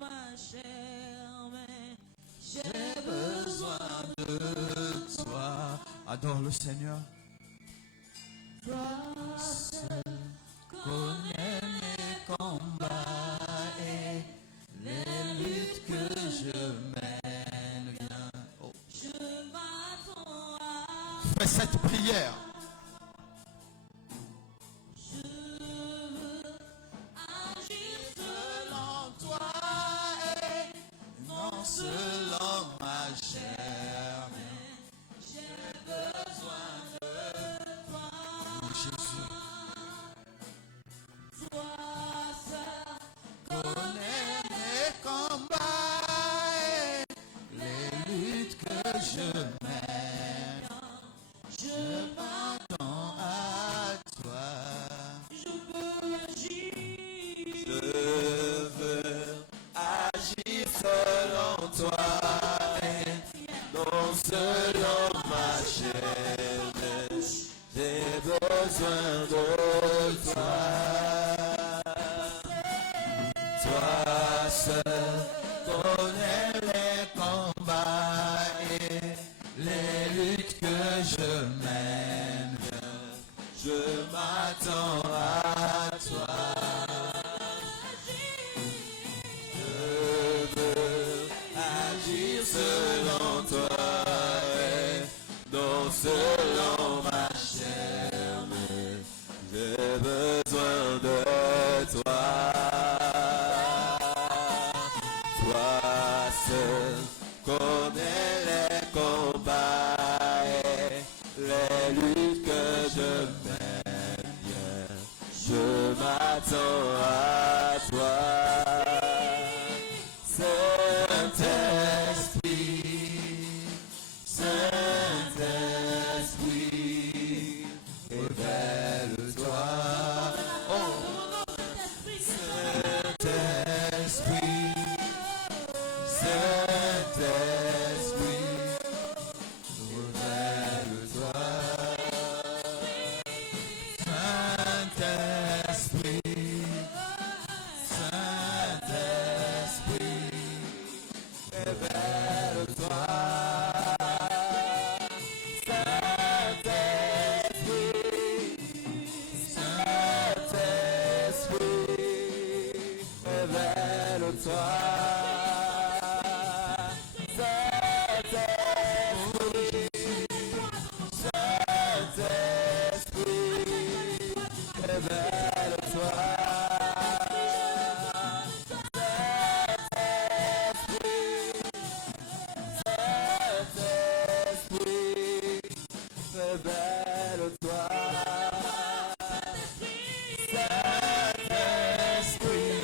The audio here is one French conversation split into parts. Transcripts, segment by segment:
ma chair, mais j'ai besoin de toi. Adore le Seigneur. Toi seul Connais mes combats et les luttes que je mène. Viens. Oh. je m'attends à Fais cette prière. je veux agir Selon toi et non selon ma chair. j'ai besoin de toi. Oh, Jésus. Toi seul Connais mes combats et les luttes que je mène. Je m'attends à toi. je veux agir. Je veux agir selon toi et non selon ma chair. J'ai besoin de toi. Toi seul connais les combats et les luttes que je mène. Je m'attends à toi. Je veux agir selon toi et non selon ma chair. Mais j'ai besoin de toi. Toi seul connais les combats et les luttes que je mène. Je m'attends à toi. Saint-Esprit, Saint-Esprit, révèle-toi. Oh, Saint-Esprit, Saint-Esprit, révèle-toi. Saint-Esprit, Saint-Esprit, révèle-toi. Saint-Esprit, Saint-Esprit, révèle-toi. Saint-Esprit, révèle-toi. Saint-Esprit, révèle-toi. Saint-Esprit,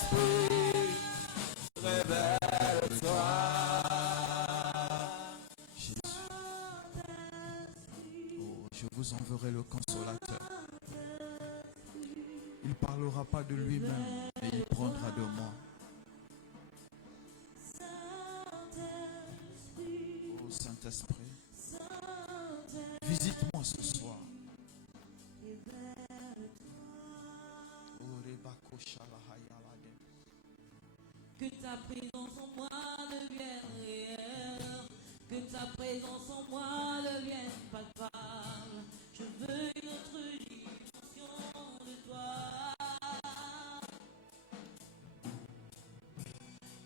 Saint-Esprit, révèle-toi. Jésus. Oh, je vous enverrai le consolateur. Il ne parlera pas de lui-même, mais il prendra de moi. Oh Saint-Esprit, visite-moi ce soir. Que ta présence en moi devienne réelle. Que ta présence en moi devienne palpable. Je veux une autre dimension de toi.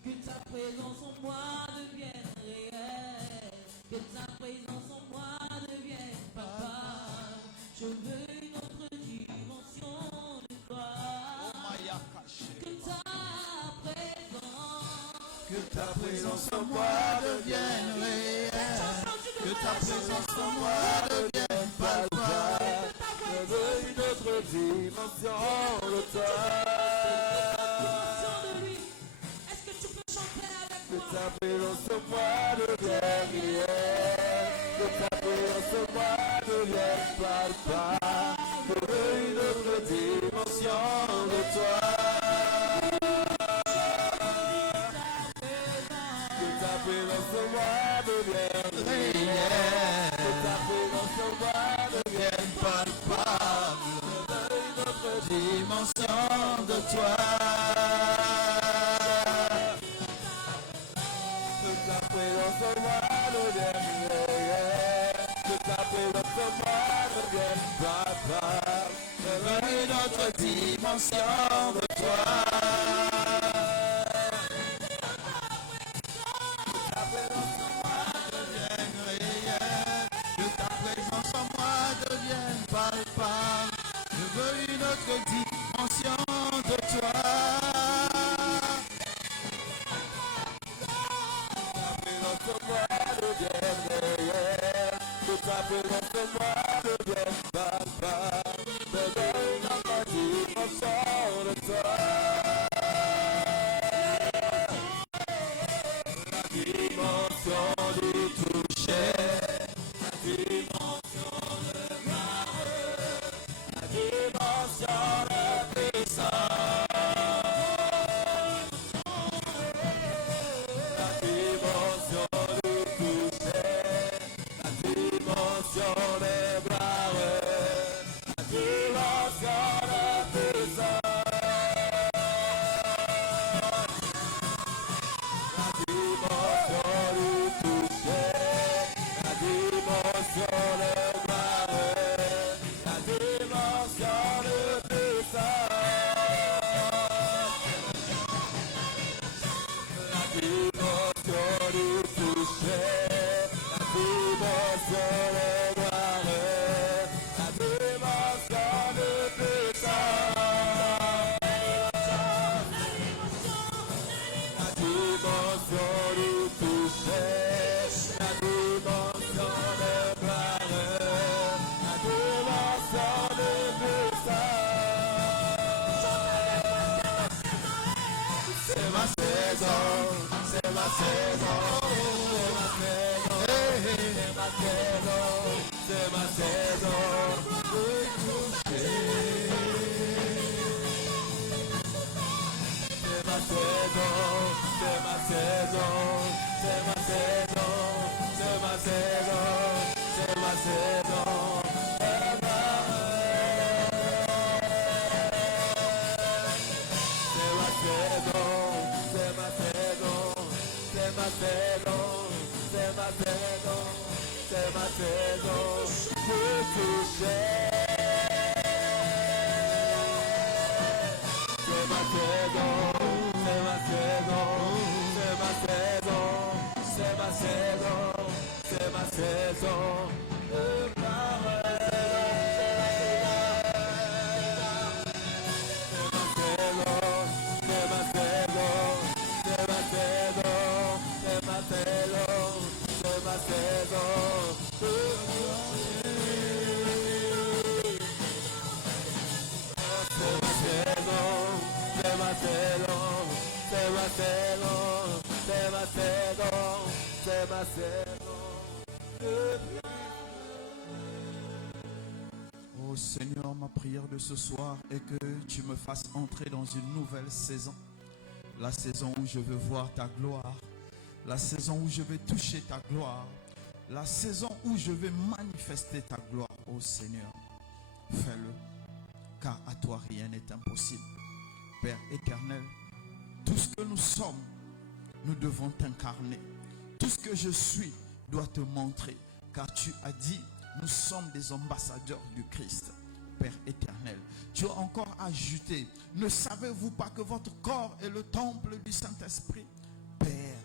Que ta présence en moi devienne réelle. Que ta présence en moi devienne palpable. Je veux une autre dimension de toi. Que ta présence en moi devienne réelle. Que ta présence en moi devienne palpable. Je veux une autre dimension de toi. Est-ce que tu peux chanter avec Que moi? ta présence en moi devienne réelle. Que ta présence en moi devienne palpable. Je veux une autre dimension de toi. Que ta présence en moi devienne réelle. Que ta présence en moi devienne palpable. Je veux une autre dimension de toi. Que ta présence en moi devienne réelle. Que ta présence en moi devienne papa. Une autre dimension de toi. Je veux une autre dimension de toi. Ta présence en moi devienne réelle. Que ta présence en moi devienne papa. Je veux une autre dimension de toi. La dimension du toucher. La dimension de gloire. La dimension de puissance. La dimension du toucher. La dimension de gloire. La dimension de puissance. La dimension du toucher. La dimension de gloire. La dimension de puissance. La dimension du toucher. La dimension de gloire. La dimension de puissance. La dimension du toucher. La dimension de gloire. La dimension de puissance. C'est ma saison, c'est ma saison, c'est ma saison, c'est ma saison de toucher. C'est ma saison, c'est ma saison, c'est ma saison, c'est ma saison, c'est ma saison. C'est ma saison, c'est ma saison, c'est ma saison, c'est ma saison, c'est ma saison de toucher. C'est ma saison, c'est ma saison, c'est ma saison, c'est ma saison, c'est ma saison de parler. C'est ma saison, c'est ma saison, c'est ma saison, c'est ma saison de c'est ma saison, c'est ma saison, c'est ma saison, c'est ma saison, c'est ma saison de Oh Seigneur, ma prière de ce soir est que tu me fasses entrer dans une nouvelle saison. La saison où je veux voir ta gloire. La saison où je vais toucher ta gloire. La saison où je vais manifester ta gloire, oh Seigneur. Fais-le, car à toi rien n'est impossible. Père éternel, tout ce que nous sommes, nous devons t'incarner. Tout ce que je suis doit te montrer, car tu as dit, nous sommes des ambassadeurs du Christ. Père éternel, tu as encore ajouté, ne savez-vous pas que votre corps est le temple du Saint-Esprit? Père,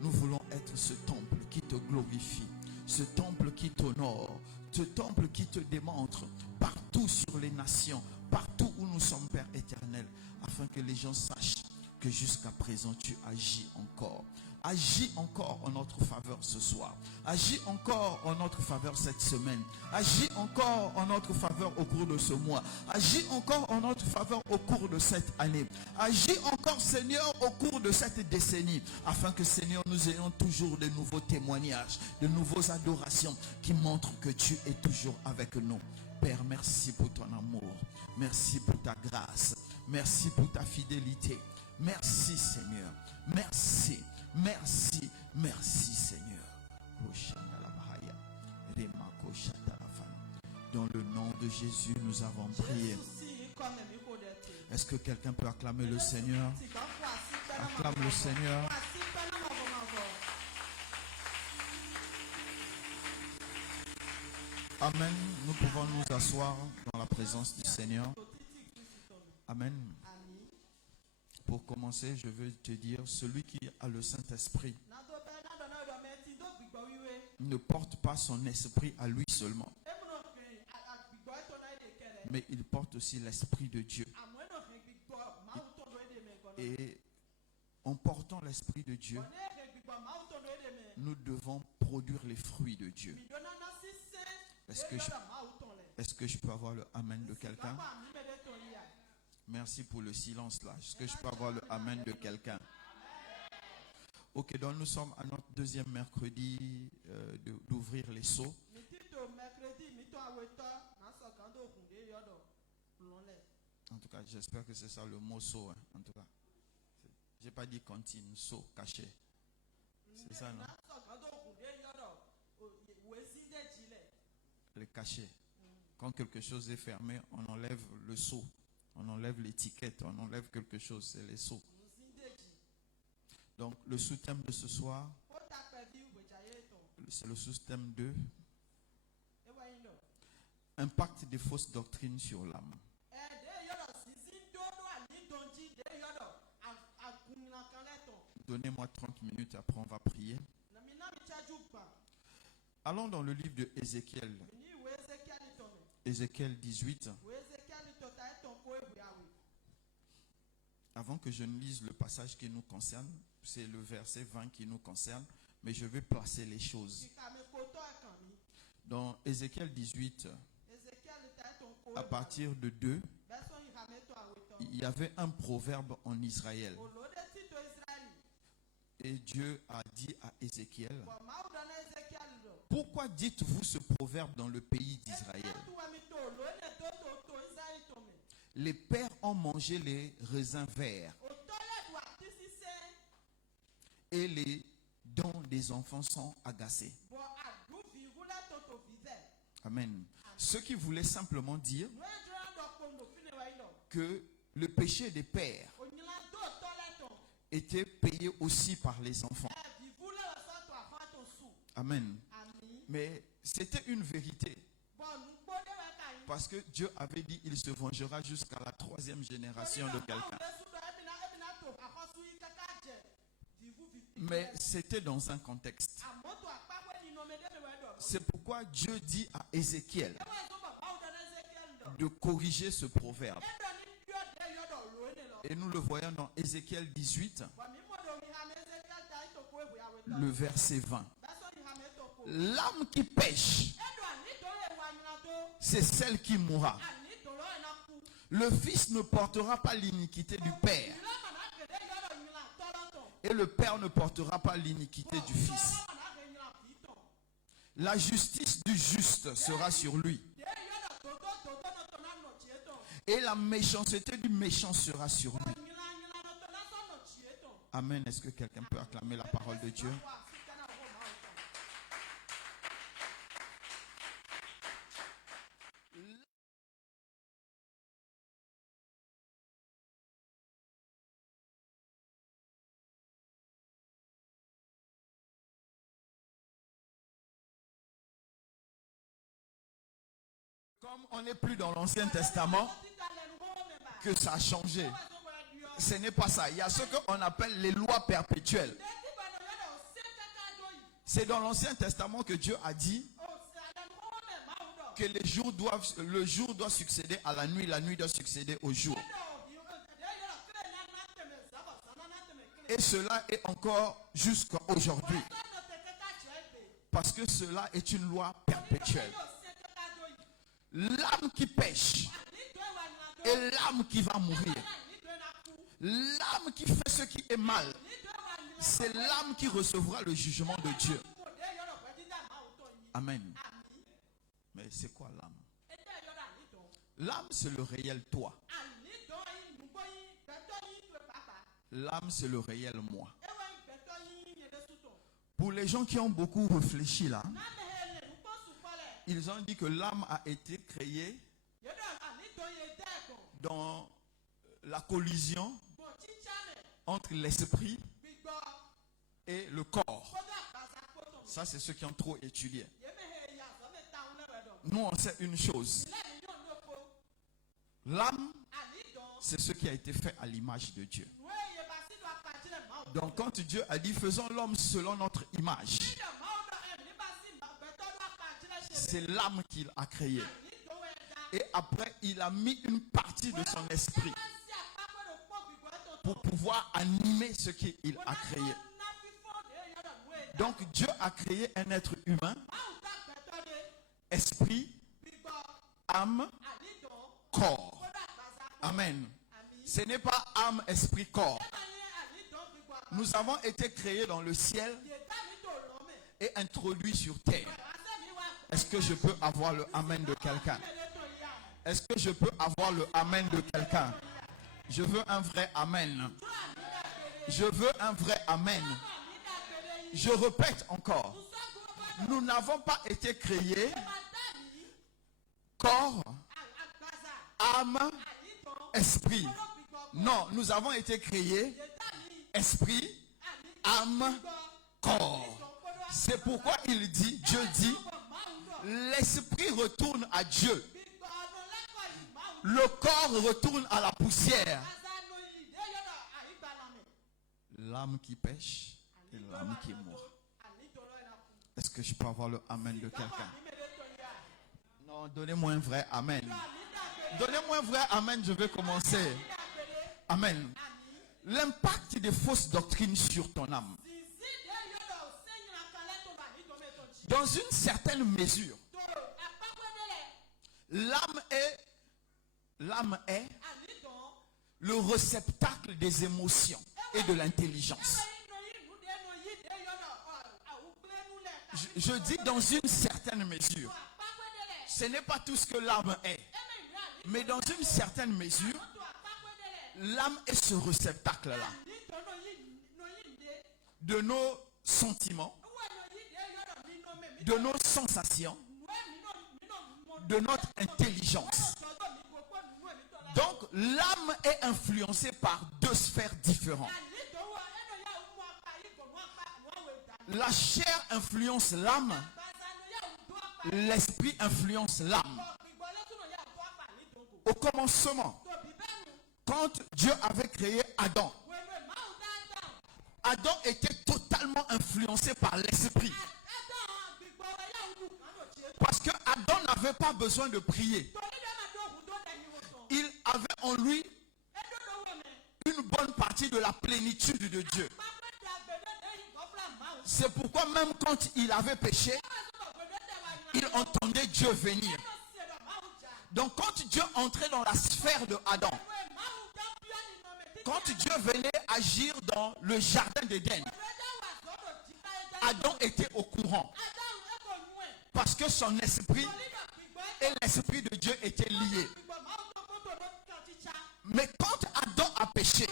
nous voulons être ce temple qui te glorifie, ce temple qui t'honore, ce temple qui te démontre partout sur les nations, partout où nous sommes, Père éternel, afin que les gens sachent que jusqu'à présent tu agis encore. Agis encore en notre faveur ce soir. Agis encore en notre faveur cette semaine. Agis encore en notre faveur au cours de ce mois. Agis encore en notre faveur au cours de cette année. Agis encore, Seigneur, au cours de cette décennie. Afin que, Seigneur, nous ayons toujours de nouveaux témoignages, de nouveaux adorations qui montrent que tu es toujours avec nous. Père, merci pour ton amour. Merci pour ta grâce. Merci pour ta fidélité. Merci, Seigneur. Merci. Merci, merci Seigneur. Dans le nom de Jésus, nous avons prié. Est-ce que quelqu'un peut acclamer le Seigneur? Acclame le Seigneur. Amen. Nous pouvons nous asseoir dans la présence du Seigneur. Amen. Pour commencer, je veux te dire, celui qui a le Saint-Esprit ne porte pas son esprit à lui seulement, mais il porte aussi l'Esprit de Dieu. Et en portant l'Esprit de Dieu, nous devons produire les fruits de Dieu. Est-ce que je peux avoir le Amen de quelqu'un? Merci pour le silence là. Est-ce que je peux avoir le Amen de quelqu'un? Ok, donc nous sommes à notre deuxième mercredi d'ouvrir les seaux. En tout cas, j'espère que c'est ça le mot seau. Hein, en tout cas, j'ai pas dit cantine, seau, caché. C'est ça, non? Le cachet. Quand quelque chose est fermé, on enlève le seau, on enlève l'étiquette, on enlève quelque chose, c'est les seaux. Donc le sous-thème de ce soir, c'est le sous-thème 2. Impact des fausses doctrines sur l'âme. Donnez-moi 30 minutes, après on va prier. Allons dans le livre de Ézéchiel. Ézéchiel 18. Avant que je ne lise le passage qui nous concerne, c'est le verset 20 qui nous concerne, mais je vais placer les choses. Dans Ézéchiel 18, à partir de 2, il y avait un proverbe en Israël. Et Dieu a dit à Ézéchiel, pourquoi dites-vous ce proverbe dans le pays d'Israël? Les pères ont mangé les raisins verts et les dents des enfants sont agacés. Amen. Ce qui voulait simplement dire que le péché des pères était payé aussi par les enfants. Amen. Mais c'était une vérité. Parce que Dieu avait dit il se vengera jusqu'à la 3e génération de quelqu'un. Mais c'était dans un contexte. C'est pourquoi Dieu dit à Ézéchiel de corriger ce proverbe. Et nous le voyons dans Ézéchiel 18, le verset 20. L'âme qui pêche, c'est celle qui mourra. Le fils ne portera pas l'iniquité du père. Et le père ne portera pas l'iniquité du fils. La justice du juste sera sur lui. Et la méchanceté du méchant sera sur lui. Amen. Est-ce que quelqu'un peut acclamer la parole de Dieu? Comme on n'est plus dans l'Ancien Testament, que ça a changé. Ce n'est pas ça. Il y a ce qu'on appelle les lois perpétuelles. C'est dans l'Ancien Testament que Dieu a dit que le jour doit succéder à la nuit doit succéder au jour. Et cela est encore jusqu'à aujourd'hui. Parce que cela est une loi perpétuelle. L'âme qui pêche et l'âme qui va mourir. L'âme qui fait ce qui est mal, c'est l'âme qui recevra le jugement de Dieu. Amen. Mais c'est quoi l'âme? L'âme, c'est le réel toi. L'âme, c'est le réel moi. Pour les gens qui ont beaucoup réfléchi là, ils ont dit que l'âme a été créée dans la collision entre l'esprit et le corps. Ça, c'est ceux qui ont trop étudié. Nous, on sait une chose. L'âme, c'est ce qui a été fait à l'image de Dieu. Donc, quand Dieu a dit, faisons l'homme selon notre image, c'est l'âme qu'il a créée. Et après, il a mis une partie de son esprit pour pouvoir animer ce qu'il a créé. Donc, Dieu a créé un être humain, esprit, âme, corps. Amen. Ce n'est pas âme, esprit, corps. Nous avons été créés dans le ciel et introduits sur terre. Est-ce que je peux avoir le amen de quelqu'un? Est-ce que je peux avoir le amen de quelqu'un? Je veux un vrai amen. Je veux un vrai amen. Je répète encore. Nous n'avons pas été créés corps, âme, esprit. Non, nous avons été créés esprit, âme, corps. C'est pourquoi il dit, Dieu dit, l'esprit retourne à Dieu. Le corps retourne à la poussière. L'âme qui pêche et l'âme qui mourra. Est-ce que je peux avoir le amen de quelqu'un? Non, donnez-moi un vrai amen. Donnez-moi un vrai amen, je vais commencer. Amen. L'impact des fausses doctrines sur ton âme. Dans une certaine mesure, l'âme est le réceptacle des émotions et de l'intelligence. Je dis dans une certaine mesure. Ce n'est pas tout ce que l'âme est. Mais dans une certaine mesure, l'âme est ce réceptacle-là de nos sentiments, de nos sensations, de notre intelligence. Donc, l'âme est influencée par deux sphères différentes. La chair influence l'âme, l'esprit influence l'âme. Au commencement, quand Dieu avait créé Adam, Adam était totalement influencé par l'esprit. Parce que Adam n'avait pas besoin de prier. Il avait en lui une bonne partie de la plénitude de Dieu. C'est pourquoi même quand il avait péché, il entendait Dieu venir. Donc quand Dieu entrait dans la sphère de Adam, quand Dieu venait agir dans le jardin d'Éden, Adam était au courant. Parce que son esprit et l'esprit de Dieu étaient liés. Mais quand Adam a péché,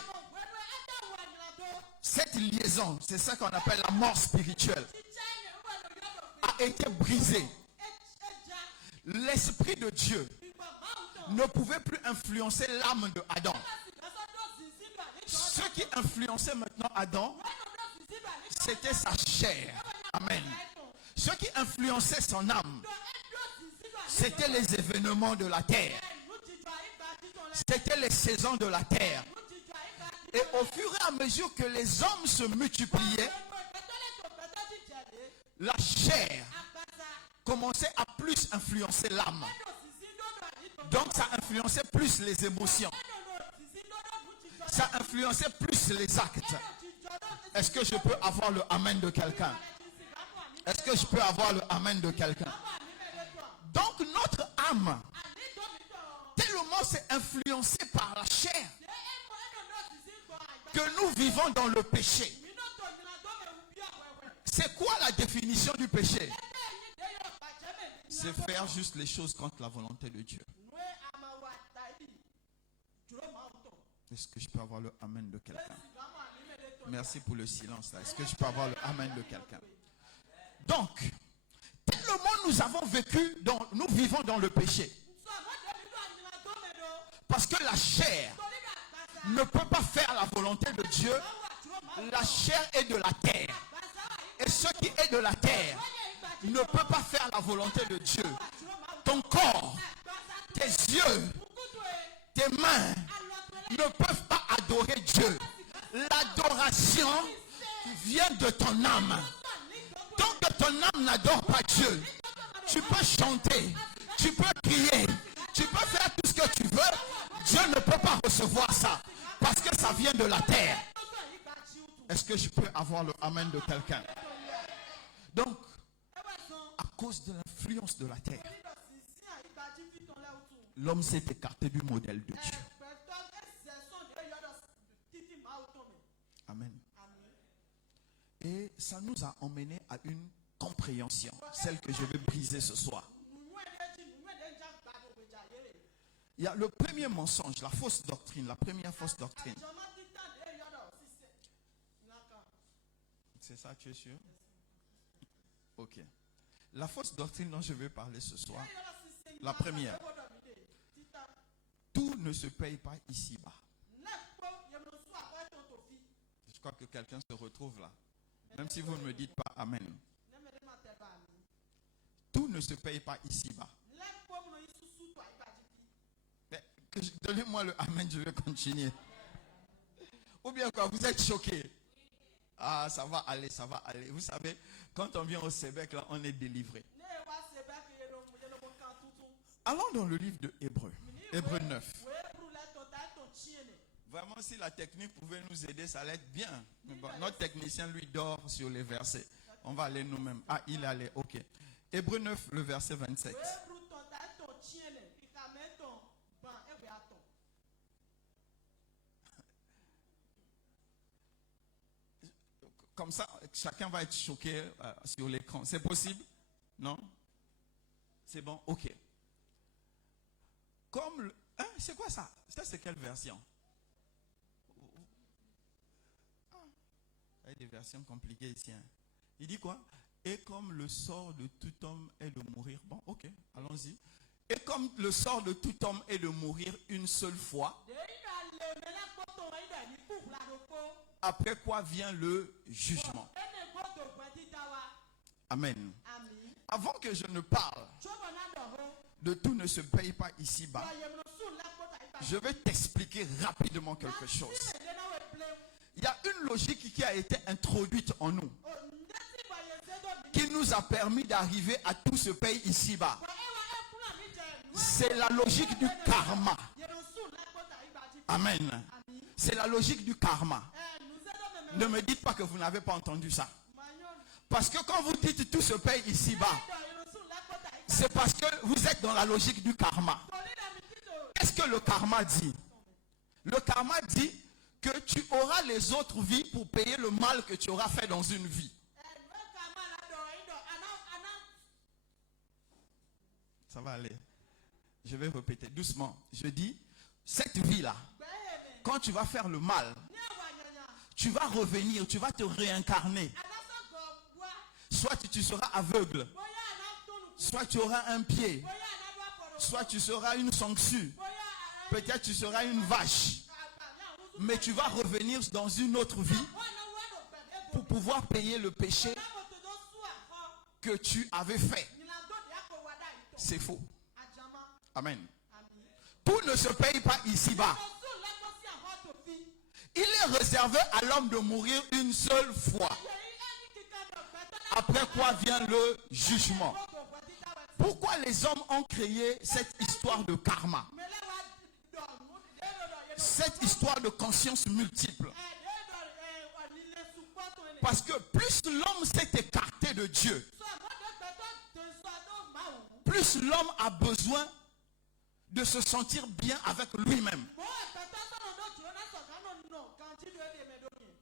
cette liaison, c'est ça qu'on appelle la mort spirituelle, a été brisée. L'esprit de Dieu ne pouvait plus influencer l'âme de Adam. Ce qui influençait maintenant Adam, c'était sa chair. Amen. Ce qui influençait son âme, c'était les événements de la terre. C'était les saisons de la terre. Et au fur et à mesure que les hommes se multipliaient, la chair commençait à plus influencer l'âme. Donc ça influençait plus les émotions. Ça influençait plus les actes. Est-ce que je peux avoir le amen de quelqu'un? Est-ce que je peux avoir le amen de quelqu'un? Donc notre âme, tellement c'est influencé par la chair, que nous vivons dans le péché. C'est quoi la définition du péché? C'est faire juste les choses contre la volonté de Dieu. Est-ce que je peux avoir le amen de quelqu'un? Merci pour le silence là. Est-ce que je peux avoir le amen de quelqu'un? Donc, tellement nous avons vécu, nous vivons dans le péché. Parce que la chair ne peut pas faire la volonté de Dieu, la chair est de la terre. Et ce qui est de la terre ne peut pas faire la volonté de Dieu. Ton corps, tes yeux, tes mains ne peuvent pas adorer Dieu. L'adoration vient de ton âme. Tant que ton âme n'adore pas Dieu, tu peux chanter, tu peux prier, tu peux faire tout ce que tu veux. Dieu ne peut pas recevoir ça parce que ça vient de la terre. Est-ce que je peux avoir le amen de quelqu'un? Donc, à cause de l'influence de la terre, l'homme s'est écarté du modèle de Dieu. Amen. Et ça nous a emmené à une compréhension, celle que je vais briser ce soir. Il y a le premier mensonge, la fausse doctrine, la première fausse doctrine. C'est ça, tu es sûr? Ok. La fausse doctrine dont je vais parler ce soir, la première. Tout ne se paye pas ici-bas. Je crois que quelqu'un se retrouve là. Même si vous ne me dites pas Amen. Tout ne se paye pas ici-bas. Donnez-moi le Amen, je vais continuer. Ou bien quoi, vous êtes choqués? Ah, ça va aller, ça va aller. Vous savez, quand on vient au Sébec, là, on est délivré. Allons dans le livre de Hébreux. Hébreux 9. Vraiment, si la technique pouvait nous aider, ça allait être bien. Mais bon, notre technicien, lui, dort sur les versets. On va aller nous-mêmes. Ah, il allait, ok. Hébreux 9, le verset 27. Comme ça, chacun va être choqué sur l'écran. C'est possible? Non? C'est bon? Ok. Comme... Hein, c'est quoi ça? Ça, c'est quelle version? Il y a des versions compliquées ici. Hein. Il dit quoi? Et comme le sort de tout homme est de mourir. Bon, ok, allons-y. Et comme le sort de tout homme est de mourir une seule fois, après quoi vient le jugement. Amen. Avant que je ne parle de tout ne se paye pas ici-bas, je vais t'expliquer rapidement quelque chose. Il y a une logique qui a été introduite en nous, qui nous a permis d'arriver à tout se paye ici-bas. C'est la logique du karma. Amen. C'est la logique du karma. Ne me dites pas que vous n'avez pas entendu ça. Parce que quand vous dites tout se paye ici-bas, c'est parce que vous êtes dans la logique du karma. Qu'est-ce que le karma dit? Le karma dit que tu auras les autres vies pour payer le mal que tu auras fait dans une vie. Ça va aller. Je vais répéter doucement. Je dis, cette vie-là, quand tu vas faire le mal, tu vas revenir, tu vas te réincarner. Soit tu seras aveugle, soit tu auras un pied, soit tu seras une sangsue, peut-être tu seras une vache. Mais tu vas revenir dans une autre vie pour pouvoir payer le péché que tu avais fait. C'est faux. Amen. Tout ne se paye pas ici-bas. Il est réservé à l'homme de mourir une seule fois. Après quoi vient le jugement. Pourquoi les hommes ont créé cette histoire de karma? Cette histoire de conscience multiple. Parce que plus l'homme s'est écarté de Dieu, plus l'homme a besoin de se sentir bien avec lui-même.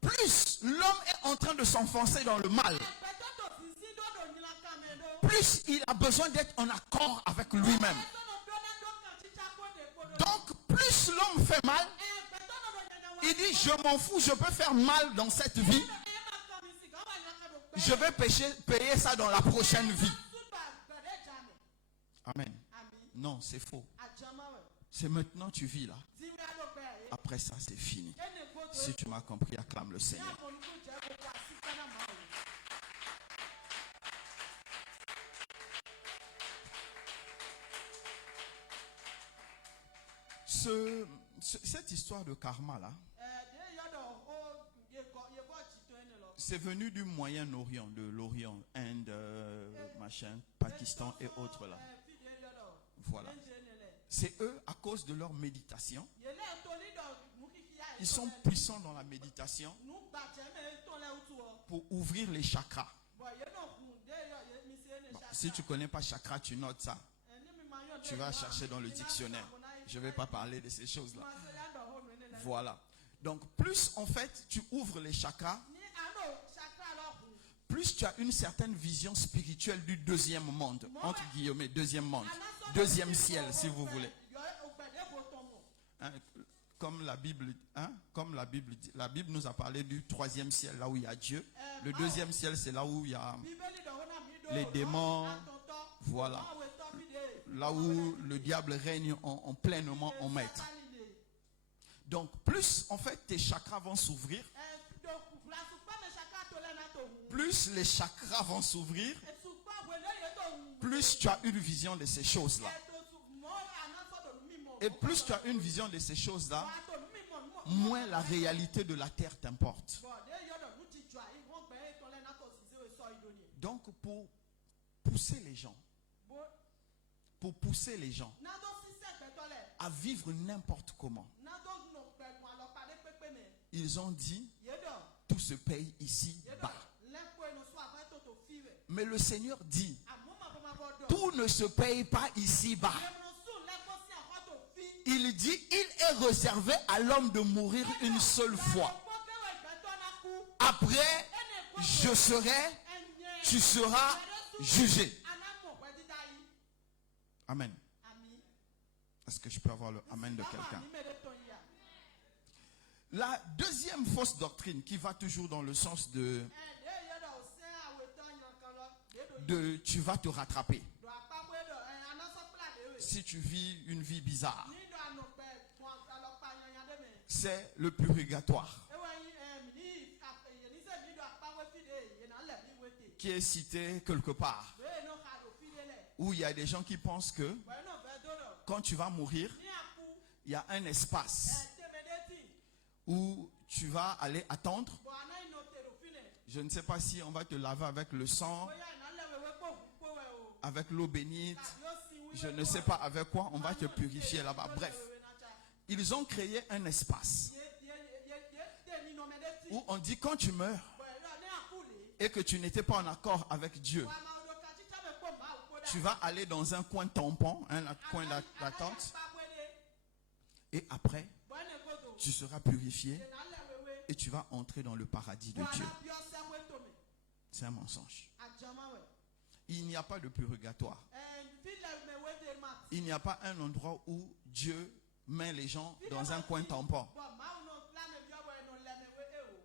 Plus l'homme est en train de s'enfoncer dans le mal, plus il a besoin d'être en accord avec lui-même. Donc, plus l'homme fait mal, il dit, je m'en fous, je peux faire mal dans cette vie. Je vais payer ça dans la prochaine vie. Amen. Non, c'est faux. C'est maintenant tu vis là. Après ça, c'est fini. Si tu m'as compris, acclame le Seigneur. Cette histoire de karma là, c'est venu du Moyen-Orient, de l'Orient, Inde, machin, Pakistan et autres là. Voilà. C'est eux, à cause de leur méditation, ils sont puissants dans la méditation pour ouvrir les chakras. Bon, si tu ne connais pas chakra, tu notes ça. Tu vas chercher dans le dictionnaire. Je ne vais pas parler de ces choses-là. Voilà. Donc, plus en fait, tu ouvres les chakras, plus tu as une certaine vision spirituelle du deuxième monde. Entre guillemets, deuxième monde. Deuxième ciel, si vous voulez. Hein, comme la Bible dit, la Bible nous a parlé du troisième ciel, là où il y a Dieu. Le deuxième ciel, c'est là où il y a les démons. Voilà. Là où le diable règne en pleinement en maître. Donc, plus en fait tes chakras vont s'ouvrir, plus les chakras vont s'ouvrir, plus tu as une vision de ces choses-là. Et plus tu as une vision de ces choses-là, moins la réalité de la terre t'importe. Donc, pour pousser les gens à vivre n'importe comment, ils ont dit, tout se paye ici-bas. Mais le Seigneur dit, tout ne se paye pas ici-bas. Il dit, il est réservé à l'homme de mourir une seule fois. Après, je serai, tu seras jugé. Amen. Est-ce que je peux avoir le amen de quelqu'un? La deuxième fausse doctrine qui va toujours dans le sens de tu vas te rattraper. Si tu vis une vie bizarre, c'est le purgatoire qui est cité quelque part, où il y a des gens qui pensent que quand tu vas mourir, il y a un espace où tu vas aller attendre. Je ne sais pas si on va te laver avec le sang, avec l'eau bénite, je ne sais pas avec quoi on va te purifier là-bas. Bref, ils ont créé un espace où on dit quand tu meurs et que tu n'étais pas en accord avec Dieu, tu vas aller dans un coin tampon, un coin d'attente, et après, tu seras purifié et tu vas entrer dans le paradis de Dieu. C'est un mensonge. Il n'y a pas de purgatoire. Il n'y a pas un endroit où Dieu met les gens dans un coin tampon.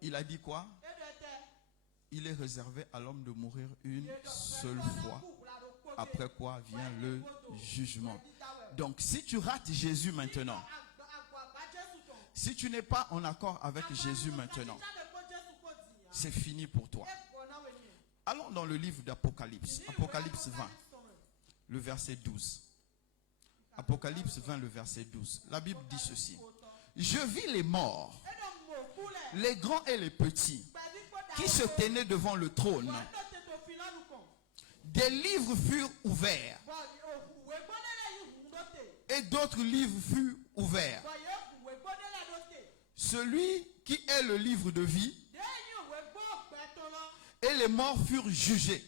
Il a dit quoi? Il est réservé à l'homme de mourir une seule fois. Après quoi vient le jugement. Donc si tu rates Jésus maintenant, si tu n'es pas en accord avec Jésus maintenant, c'est fini pour toi. Allons dans le livre d'Apocalypse. Apocalypse 20, le verset 12. Apocalypse 20, le verset 12. La Bible dit ceci. Je vis les morts, les grands et les petits, qui se tenaient devant le trône. Des livres furent ouverts. Et d'autres livres furent ouverts. Celui qui est le livre de vie, et les morts furent jugés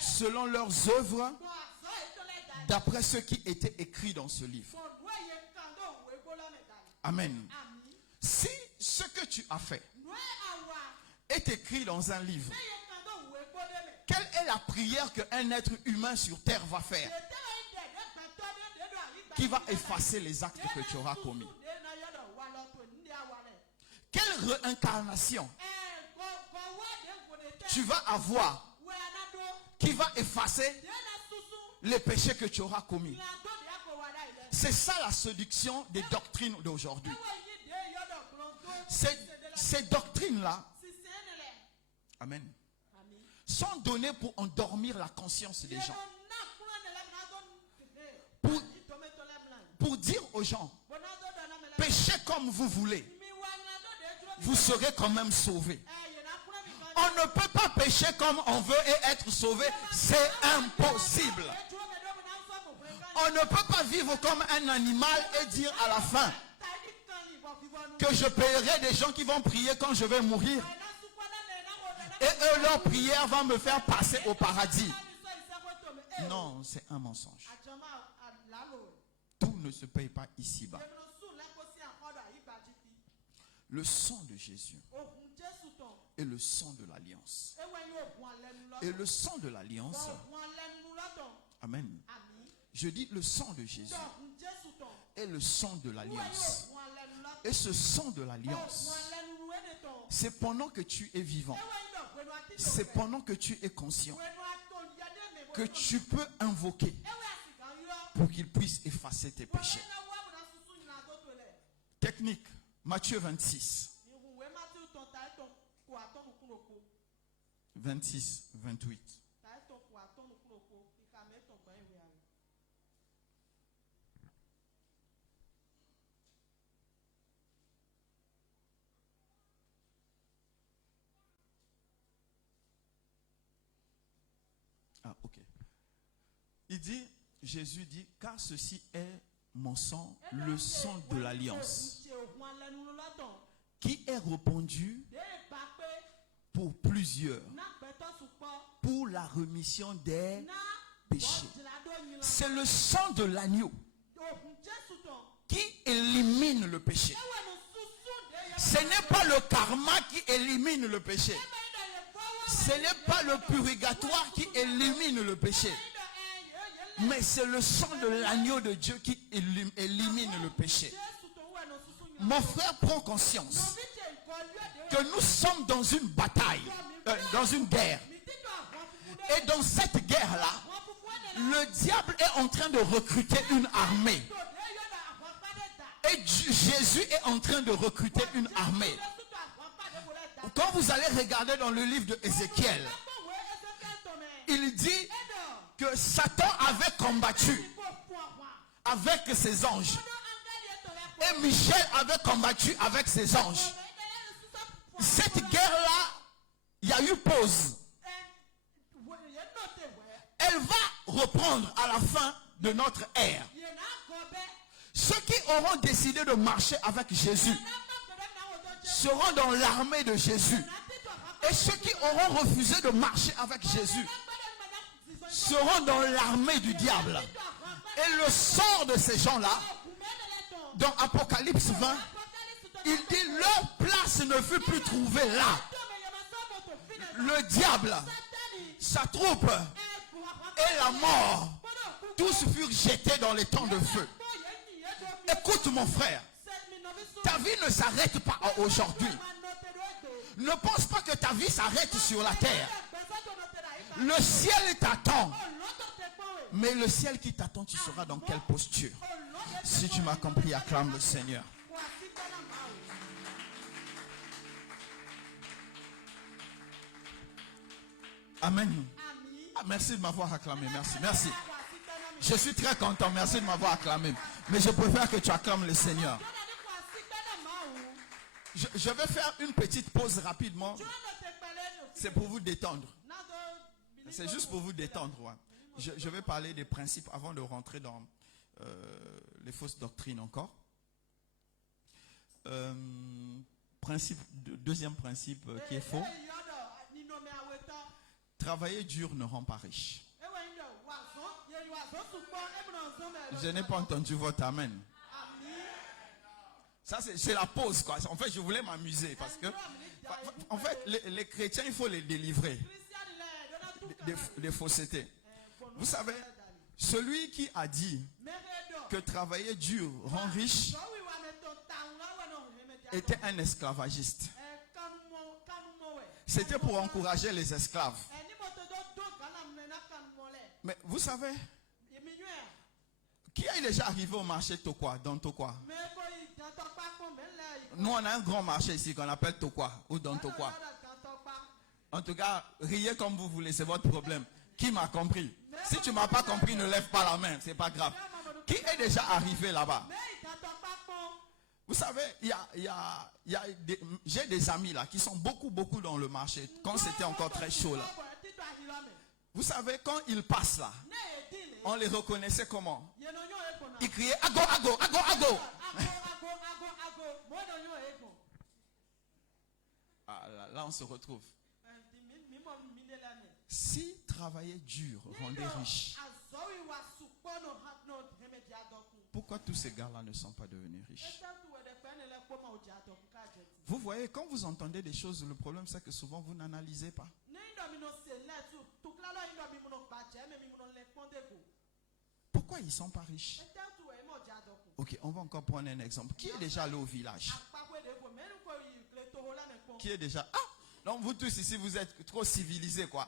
selon leurs œuvres, d'après ce qui était écrit dans ce livre. Amen. Si ce que tu as fait est écrit dans un livre, quelle est la prière qu'un être humain sur terre va faire qui va effacer les actes que tu auras commis? Quelle réincarnation tu vas avoir qui va effacer les péchés que tu auras commis? C'est ça la séduction des doctrines d'aujourd'hui. Ces doctrines-là, amen, sont données pour endormir la conscience des gens. Pour dire aux gens, péchez comme vous voulez, vous serez quand même sauvés. On ne peut pas pécher comme on veut et être sauvé, c'est impossible. On ne peut pas vivre comme un animal et dire à la fin que je paierai des gens qui vont prier quand je vais mourir. Et eux, leur prière va me faire passer au paradis. Non, c'est un mensonge. Tout ne se paye pas ici-bas. Le sang de Jésus est le sang de l'alliance. Et le sang de l'alliance, amen. Je dis le sang de Jésus est le sang de l'alliance. Et ce sang de l'alliance, c'est pendant que tu es vivant, c'est pendant que tu es conscient, que tu peux invoquer pour qu'il puisse effacer tes péchés. Technique, Matthieu 26. 26, 28. Ah, ok. Il dit, Jésus dit, car ceci est mon sang, le sang de l'alliance, qui est répandu pour plusieurs, pour la rémission des péchés. C'est le sang de l'agneau qui élimine le péché. Ce n'est pas le karma qui élimine le péché. Ce n'est pas le purgatoire qui élimine le péché. Mais c'est le sang de l'agneau de Dieu qui élimine le péché. Mon frère prend conscience que nous sommes dans une bataille, dans une guerre. Et dans cette guerre-là, le diable est en train de recruter une armée. Et Jésus est en train de recruter une armée. Quand vous allez regarder dans le livre de Ézéchiel, il dit que Satan avait combattu avec ses anges. Et Michel avait combattu avec ses anges. Cette guerre-là, il y a eu pause. Elle va reprendre à la fin de notre ère. Ceux qui auront décidé de marcher avec Jésus seront dans l'armée de Jésus. Et ceux qui auront refusé de marcher avec Jésus seront dans l'armée du diable. Et le sort de ces gens-là, dans Apocalypse 20, il dit leur place ne fut plus trouvée là. Le diable, sa troupe et la mort, tous furent jetés dans les temps de feu. Écoute mon frère, ta vie ne s'arrête pas aujourd'hui. Ne pense pas que ta vie s'arrête sur la terre. Le ciel t'attend. Mais le ciel qui t'attend, tu seras dans quelle posture? Si tu m'as compris, acclame le Seigneur. Amen. Ah, merci de m'avoir acclamé. Merci. Merci. Je suis très content. Merci de m'avoir acclamé. Mais je préfère que tu acclames le Seigneur. Je vais faire une petite pause rapidement. C'est pour vous détendre. C'est juste pour vous détendre. Ouais. Je vais parler des principes avant de rentrer dans les fausses doctrines encore. Deuxième principe qui est faux. Travailler dur ne rend pas riche. Je n'ai pas entendu votre amen. Ça, c'est la pause, quoi. En fait, je voulais m'amuser parce que, en fait, les chrétiens, il faut les délivrer des faussetés. Vous savez, celui qui a dit que travailler dur rend riche était un esclavagiste. C'était pour encourager les esclaves. Mais vous savez, qui a est déjà arrivé au marché Tokwa, dans Tokwa? Nous, on a un grand marché ici qu'on appelle Tokwa ou dans Tokwa. En tout cas, riez comme vous voulez, c'est votre problème. Qui m'a compris? Si tu ne m'as pas compris, ne lève pas la main, c'est pas grave. Qui est déjà arrivé là-bas? Vous savez, j'ai des amis là qui sont beaucoup dans le marché quand c'était encore très chaud là. Vous savez, quand ils passent là, on les reconnaissait comment? Ils criaient Ago, Ago, Ago, Ago. Ah, là, on se retrouve. Si travailler dur rendait riche, pourquoi tous ces gars-là ne sont pas devenus riches? Vous voyez, quand vous entendez des choses, le problème c'est que souvent vous n'analysez pas. Pourquoi ils ne sont pas riches? Ok, on va encore prendre un exemple. Qui est déjà allé au village? Qui est déjà... Ah! Donc vous tous ici, vous êtes trop civilisés, quoi.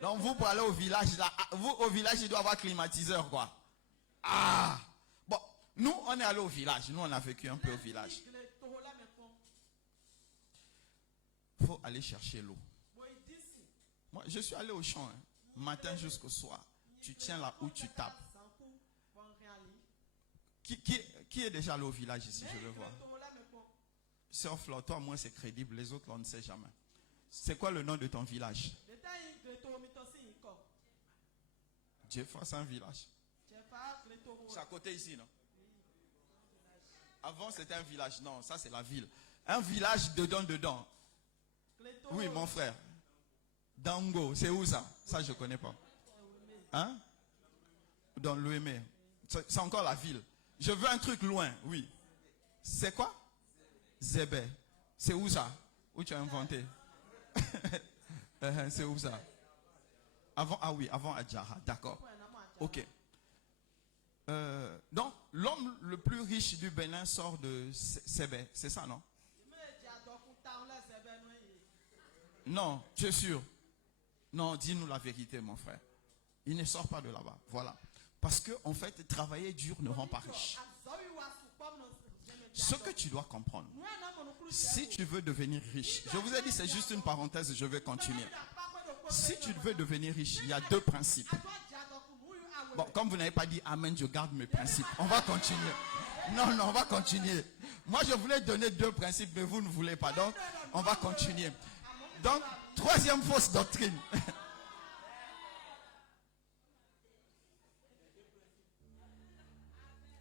Donc vous pour aller au village, là, vous au village, il doit y avoir climatiseur, quoi. Ah! Bon, nous, on est allé au village. Nous, on a vécu un peu au village. Il faut aller chercher l'eau. Moi, je suis allé au champ, hein, matin jusqu'au soir. Tu tiens là où tu tapes. Qui est déjà allé au village ici, je le vois. Sœur Flore, toi, moi, c'est crédible. Les autres, on ne sait jamais. C'est quoi le nom de ton village? Jeffa, c'est un village. C'est à côté ici, non? Avant, c'était un village. Non, ça, c'est la ville. Un village dedans. Oui, mon frère. Dango, c'est où ça? Ça, je ne connais pas. Hein? Dans l'Ouémé. C'est encore la ville. Je veux un truc loin, oui. C'est quoi? Zébé. C'est où ça? Où tu as inventé? C'est où ça? Avant, ah oui, avant Adjara, d'accord. Ok. Donc, l'homme le plus riche du Bénin sort de Zébé, c'est ça, non? Non, tu es sûr? Non, dis-nous la vérité, mon frère. Il ne sort pas de là-bas, voilà. Parce que, en fait, travailler dur ne rend pas riche. Ce que tu dois comprendre, si tu veux devenir riche, je vous ai dit, c'est juste une parenthèse, je vais continuer. Si tu veux devenir riche, il y a deux principes. Bon, comme vous n'avez pas dit Amen, je garde mes principes. On va continuer. Non, on va continuer. Moi, je voulais donner deux principes, mais vous ne voulez pas. Donc, on va continuer. Donc, troisième fausse doctrine.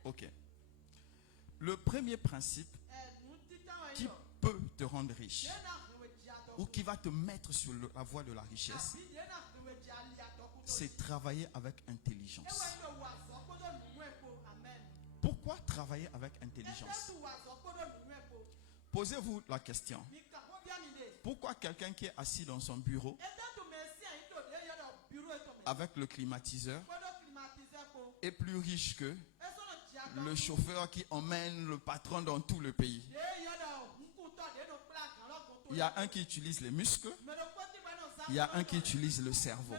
Ok. Le premier principe qui peut te rendre riche ou qui va te mettre sur la voie de la richesse, c'est travailler avec intelligence. Pourquoi travailler avec intelligence? Posez-vous la question. Pourquoi quelqu'un qui est assis dans son bureau avec le climatiseur est plus riche que le chauffeur qui emmène le patron dans tout le pays? Il y a un qui utilise les muscles, il y a un qui utilise le cerveau.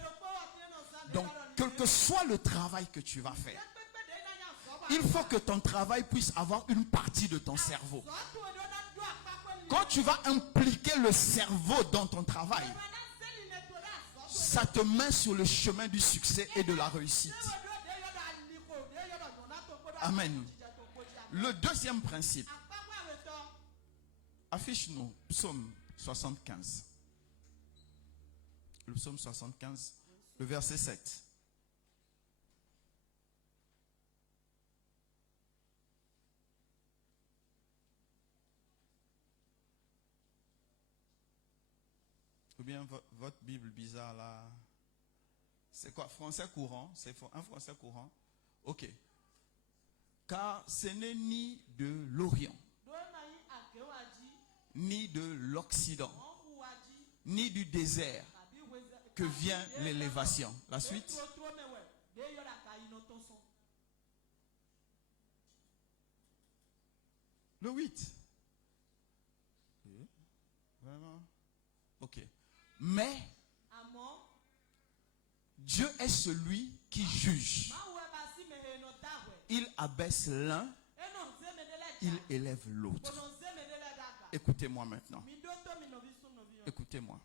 Donc, quel que soit le travail que tu vas faire, il faut que ton travail puisse avoir une partie de ton cerveau. Quand tu vas impliquer le cerveau dans ton travail, ça te met sur le chemin du succès et de la réussite. Amen. Le deuxième principe. Affiche-nous Psaume 75. Le Psaume 75, le verset 7. Ou bien votre Bible bizarre là. C'est quoi? Français courant? C'est un français courant? Ok. Car ce n'est ni de l'Orient, ni de l'Occident, ni du désert que vient l'élévation. La suite. Le 8. Vraiment? Ok. Mais Dieu est celui qui juge. il abaisse l'un, il élève l'autre. Écoutez-moi maintenant. Écoutez-moi.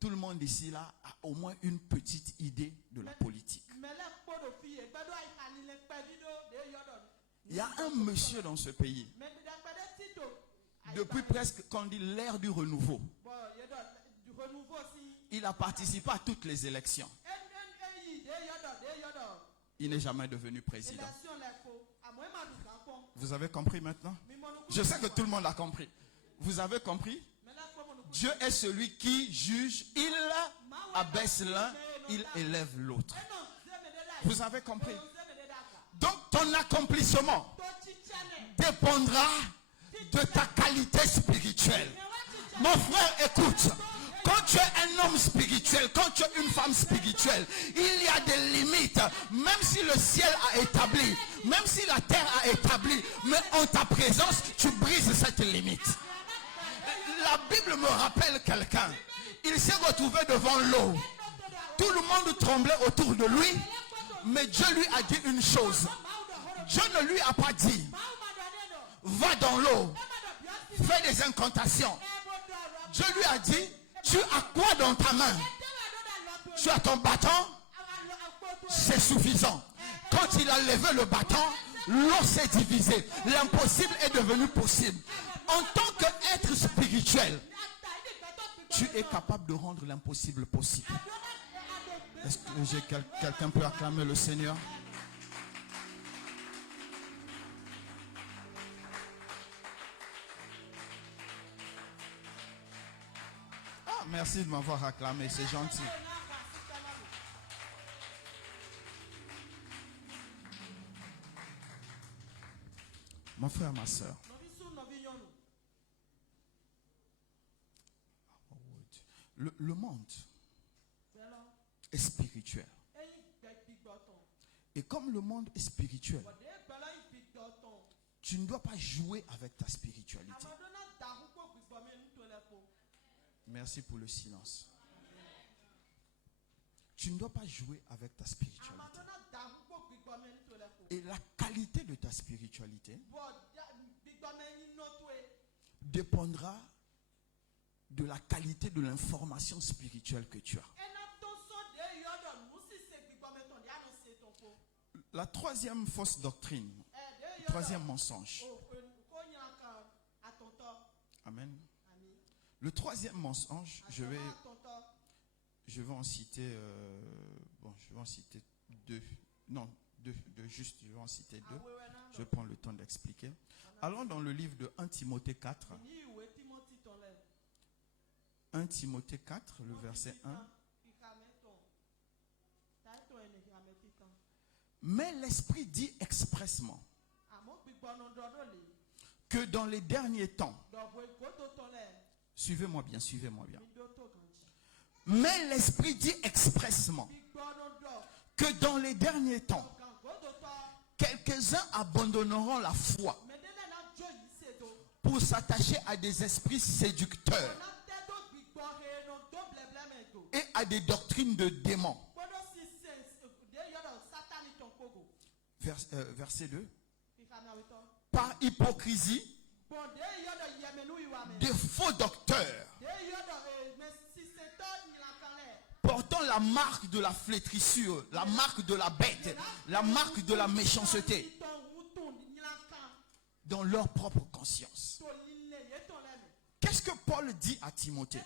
Tout le monde ici là a au moins une petite idée de la politique. Il y a un monsieur dans ce pays, depuis presque qu'on dit l'ère du renouveau, il a participé à toutes les élections. Il n'est jamais devenu président. Vous avez compris maintenant? Je sais que tout le monde a compris. Vous avez compris? Dieu est celui qui juge. Il abaisse l'un, il élève l'autre. Vous avez compris? Donc ton accomplissement dépendra de ta qualité spirituelle. Mon frère, écoute. Quand tu es un homme spirituel, quand tu es une femme spirituelle, il y a des limites. Même si le ciel a établi, même si la terre a établi, mais en ta présence, tu brises cette limite. La Bible me rappelle quelqu'un. Il s'est retrouvé devant l'eau. Tout le monde tremblait autour de lui, mais Dieu lui a dit une chose. Dieu ne lui a pas dit, va dans l'eau, fais des incantations. Dieu lui a dit, tu as quoi dans ta main? Tu as ton bâton? C'est suffisant. Quand il a levé le bâton, l'eau s'est divisée. L'impossible est devenu possible. En tant qu'être spirituel, tu es capable de rendre l'impossible possible. Est-ce que quelqu'un peut acclamer le Seigneur? Merci de m'avoir acclamé, c'est gentil. Mon frère, ma soeur. Le monde est spirituel. Et comme le monde est spirituel, tu ne dois pas jouer avec ta spiritualité. Merci pour le silence. Tu ne dois pas jouer avec ta spiritualité. Et la qualité de ta spiritualité dépendra de la qualité de l'information spirituelle que tu as. La troisième fausse doctrine, le troisième mensonge. Amen. Le troisième mensonge, je vais en citer, je vais en citer deux. Non, deux, juste, je vais en citer deux. Je vais prendre le temps d'expliquer. Allons dans le livre de 1 Timothée 4. 1 Timothée 4, le verset 1. Mais l'Esprit dit expressement que dans les derniers temps, suivez-moi bien, suivez-moi bien. Mais l'Esprit dit expressement que dans les derniers temps, quelques-uns abandonneront la foi pour s'attacher à des esprits séducteurs et à des doctrines de démons. Verset 2. Par hypocrisie, des faux docteurs portant la marque de la flétrissure, la marque de la bête, la marque de la méchanceté dans leur propre conscience. Qu'est-ce que Paul dit à Timothée?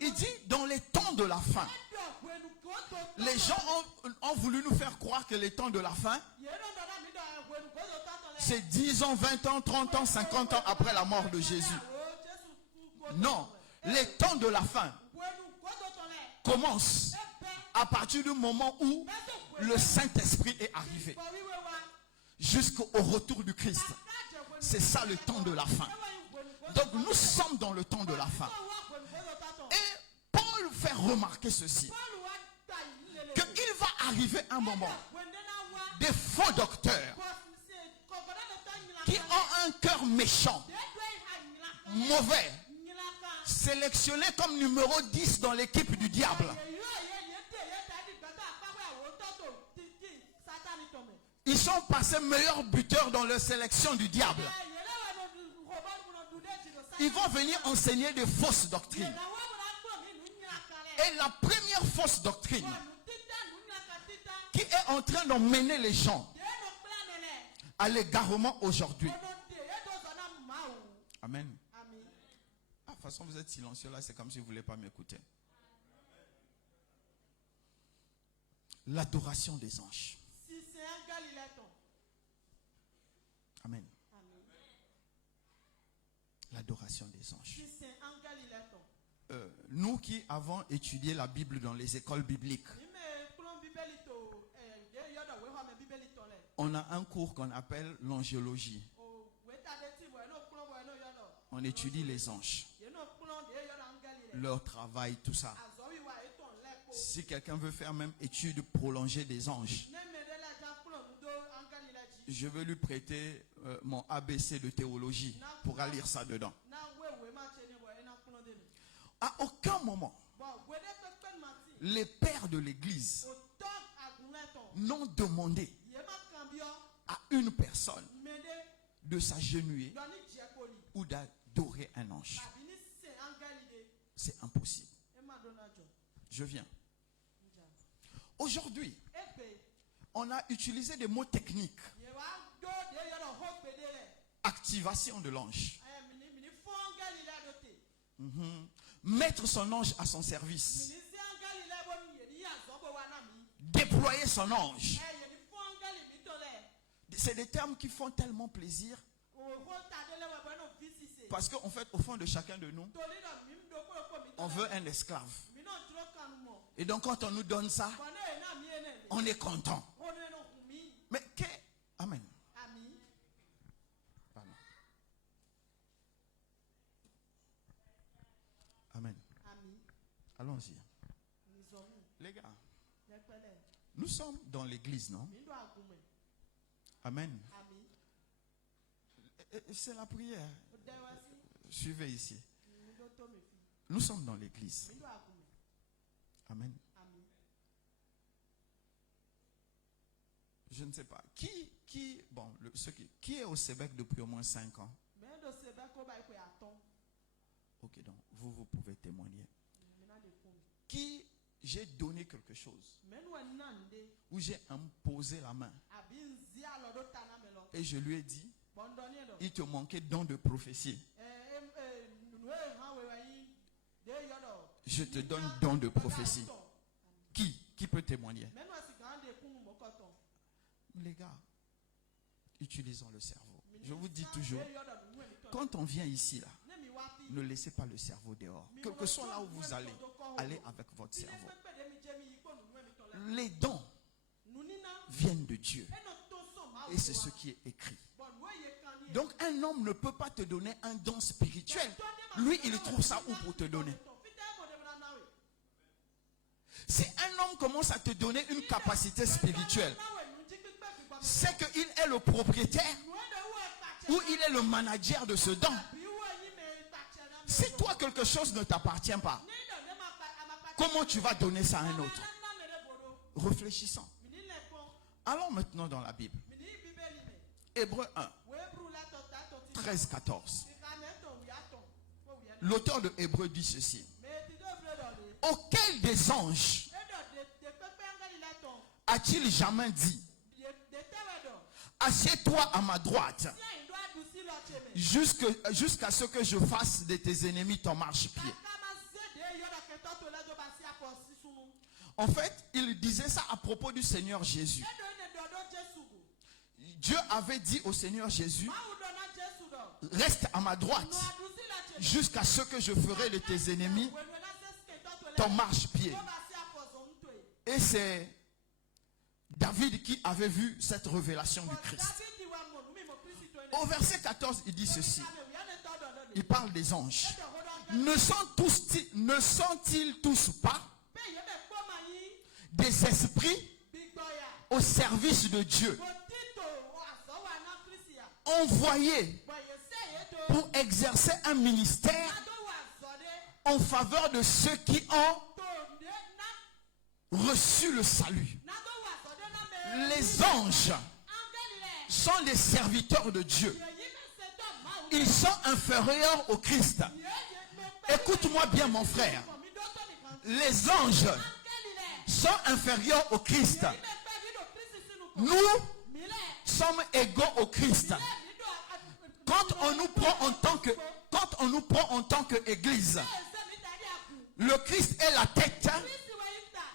Il dit dans les temps de la fin. Les gens ont voulu nous faire croire que les temps de la fin, c'est 10 ans, 20 ans, 30 ans, 50 ans après la mort de Jésus. Non, les temps de la fin commencent à partir du moment où le Saint-Esprit est arrivé. Jusqu'au retour du Christ. C'est ça le temps de la fin. Donc nous sommes dans le temps de la fin. Et Paul fait remarquer ceci. Qu'il va arriver un moment. Des faux docteurs. Qui ont un cœur méchant. Mauvais. Sélectionnés comme numéro 10 dans l'équipe du diable. Ils sont passés meilleurs buteurs dans leur sélection du diable. Ils vont venir enseigner de fausses doctrines. Et la première fausse doctrine qui est en train d'emmener les gens à l'égarement aujourd'hui. Amen. Ah, de toute façon, vous êtes silencieux là, c'est comme si vous ne voulez pas m'écouter. L'adoration des anges. Amen. L'adoration des anges. Nous qui avons étudié la Bible dans les écoles bibliques, on a un cours qu'on appelle l'angiologie. On étudie les anges, leur travail, tout ça. Si quelqu'un veut faire même étude prolongée des anges, je vais lui prêter mon ABC de théologie pour lire ça dedans. À aucun moment, les pères de l'église n'ont demandé à une personne de s'agenouiller ou d'adorer un ange. C'est impossible. Je viens. Aujourd'hui, on a utilisé des mots techniques. Activation de l'ange. Mettre son ange à son service. Déployer son ange. C'est des termes qui font tellement plaisir. Parce qu'en fait, au fond de chacun de nous, on veut un esclave. Et donc quand on nous donne ça, on est content. Mais Amen. Pardon. Amen. Allons-y. Les gars, nous sommes dans l'église, non? Amen. C'est la prière. Suivez ici. Nous sommes dans l'église. Amen. Je ne sais pas. Qui est au Sébec depuis au moins 5 ans? Ok, donc vous pouvez témoigner. Qui j'ai donné quelque chose, où j'ai imposé la main et je lui ai dit, il te manquait don de prophétie. Je te donne don de prophétie. Qui peut témoigner? Les gars, utilisons le cerveau. Je vous dis toujours, quand on vient ici, là, ne laissez pas le cerveau dehors. Quel que soit là où vous allez, allez avec votre cerveau. Les dons viennent de Dieu. Et c'est ce qui est écrit. Donc un homme ne peut pas te donner un don spirituel. Lui, il trouve ça où pour te donner? Si un homme commence à te donner une capacité spirituelle, c'est qu'il est le propriétaire ou il est le manager de ce don. Si toi quelque chose ne t'appartient pas, comment tu vas donner ça à un autre? Réfléchissons. Allons maintenant dans la Bible. Hébreux 1, 13-14. L'auteur de Hébreux dit ceci. Auquel des anges a-t-il jamais dit, assieds-toi à ma droite jusqu'à ce que je fasse de tes ennemis ton marchepied? En fait, il disait ça à propos du Seigneur Jésus. Dieu avait dit au Seigneur Jésus, reste à ma droite jusqu'à ce que je ferai de tes ennemis ton marchepied. Et c'est David qui avait vu cette révélation du Christ. Au verset 14, il dit ceci. Il parle des anges. Ne sont-ils tous pas des esprits au service de Dieu, envoyés pour exercer un ministère en faveur de ceux qui ont reçu le salut? Les anges sont les serviteurs de Dieu. Ils sont inférieurs au Christ. Écoute-moi bien mon frère. Les anges sont inférieurs au Christ. Nous sommes égaux au Christ. Quand on nous prend en tant qu'Église, le Christ est la tête,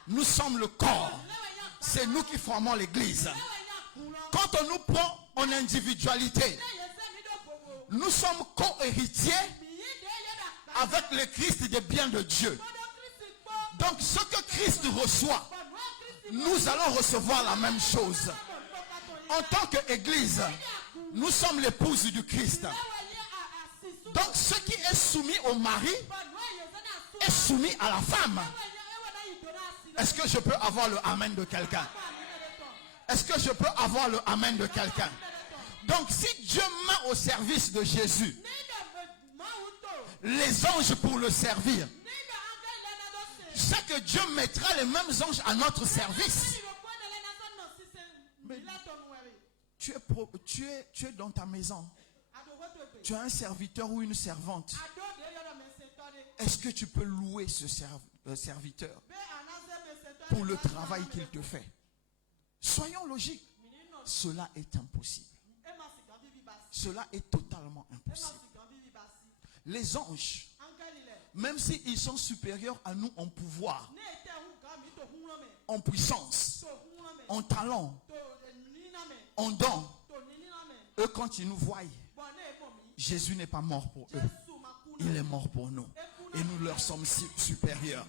nous sommes le corps. C'est nous qui formons l'Église. Quand on nous prend en individualité, nous sommes co-héritiers avec le Christ des biens de Dieu. Donc ce que Christ reçoit, nous allons recevoir la même chose. En tant qu'Église, nous sommes l'épouse du Christ. Donc ce qui est soumis au mari est soumis à la femme. Est-ce que je peux avoir le amen de quelqu'un? Est-ce que je peux avoir le amen de quelqu'un? Donc si Dieu met au service de Jésus les anges pour le servir, c'est que Dieu mettra les mêmes anges à notre service. Mais tu es dans ta maison. Tu as un serviteur ou une servante. Est-ce que tu peux louer ce serviteur pour le travail qu'il te fait? Soyons logiques. Cela est impossible. Cela est totalement impossible. Les anges, même s'ils sont supérieurs à nous en pouvoir, en puissance, en talent, en don, eux quand ils nous voient, Jésus n'est pas mort pour eux. Il est mort pour nous. Et nous leur sommes supérieurs.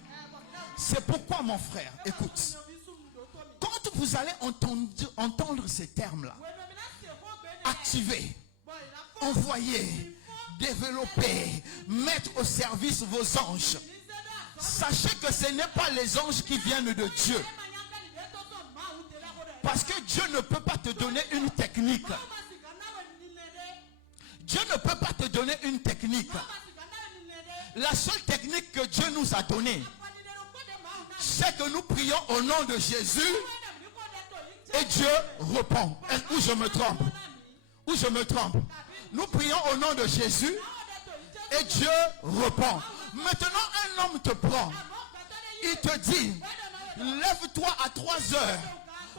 C'est pourquoi mon frère, écoute. Quand vous allez entendre ces termes-là, activer, envoyer, développer, mettre au service vos anges, sachez que ce n'est pas les anges qui viennent de Dieu. Parce que Dieu ne peut pas te donner une technique. Dieu ne peut pas te donner une technique. La seule technique que Dieu nous a donnée, c'est que nous prions au nom de Jésus et Dieu répond. Où je me trompe? Où je me trompe? Nous prions au nom de Jésus et Dieu répond. Maintenant, un homme te prend. Il te dit, lève-toi à 3 heures.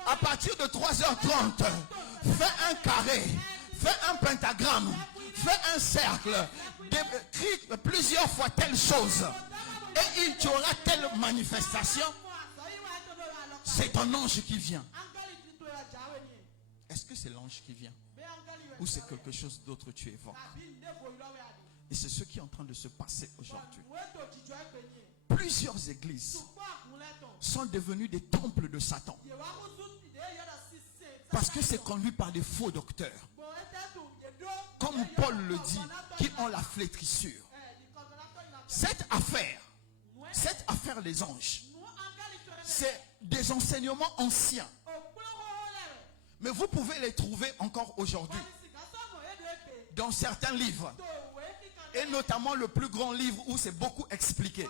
À partir de 3h30, fais un carré, fais un pentagramme, fais un cercle, crie plusieurs fois telle chose. Et il y aura telle manifestation. C'est ton ange qui vient. Est-ce que c'est l'ange qui vient? Ou c'est quelque chose d'autre que tu évoques? Et c'est ce qui est en train de se passer aujourd'hui. Plusieurs églises sont devenues des temples de Satan. Parce que c'est conduit par des faux docteurs. Comme Paul le dit, qui ont la flétrissure. Cette affaire des anges, c'est des enseignements anciens. Mais vous pouvez les trouver encore aujourd'hui. Dans certains livres. Et notamment le plus grand livre où c'est beaucoup expliqué.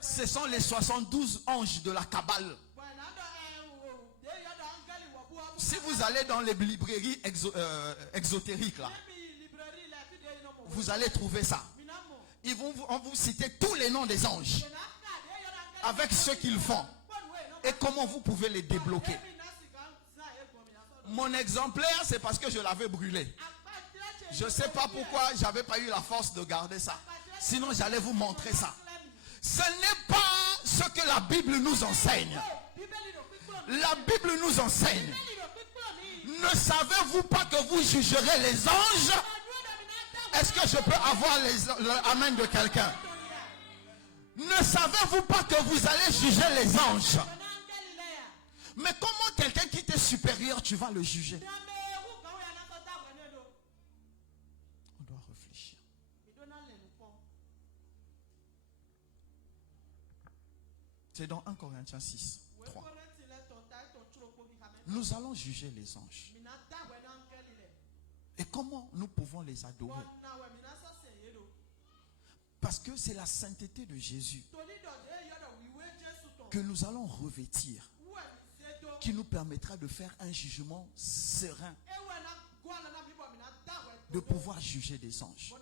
Ce sont les 72 anges de la Kabbale. Si vous allez dans les librairies exotériques là, vous allez trouver ça. Ils vont vous citer tous les noms des anges. Avec ce qu'ils font. Et comment vous pouvez les débloquer. Mon exemplaire, c'est parce que je l'avais brûlé. Je ne sais pas pourquoi j'avais pas eu la force de garder ça. Sinon, j'allais vous montrer ça. Ce n'est pas ce que la Bible nous enseigne. La Bible nous enseigne. Ne savez-vous pas que vous jugerez les anges? Est-ce que je peux avoir l'amen de quelqu'un? Ne savez-vous pas que vous allez juger les anges? Mais comment quelqu'un qui t'est supérieur, tu vas le juger? On doit réfléchir. C'est dans 1 Corinthiens 6, 3. Nous allons juger les anges. Et comment nous pouvons les adorer? Parce que c'est la sainteté de Jésus que nous allons revêtir. qui nous permettra de faire un jugement serein, de pouvoir juger des anges.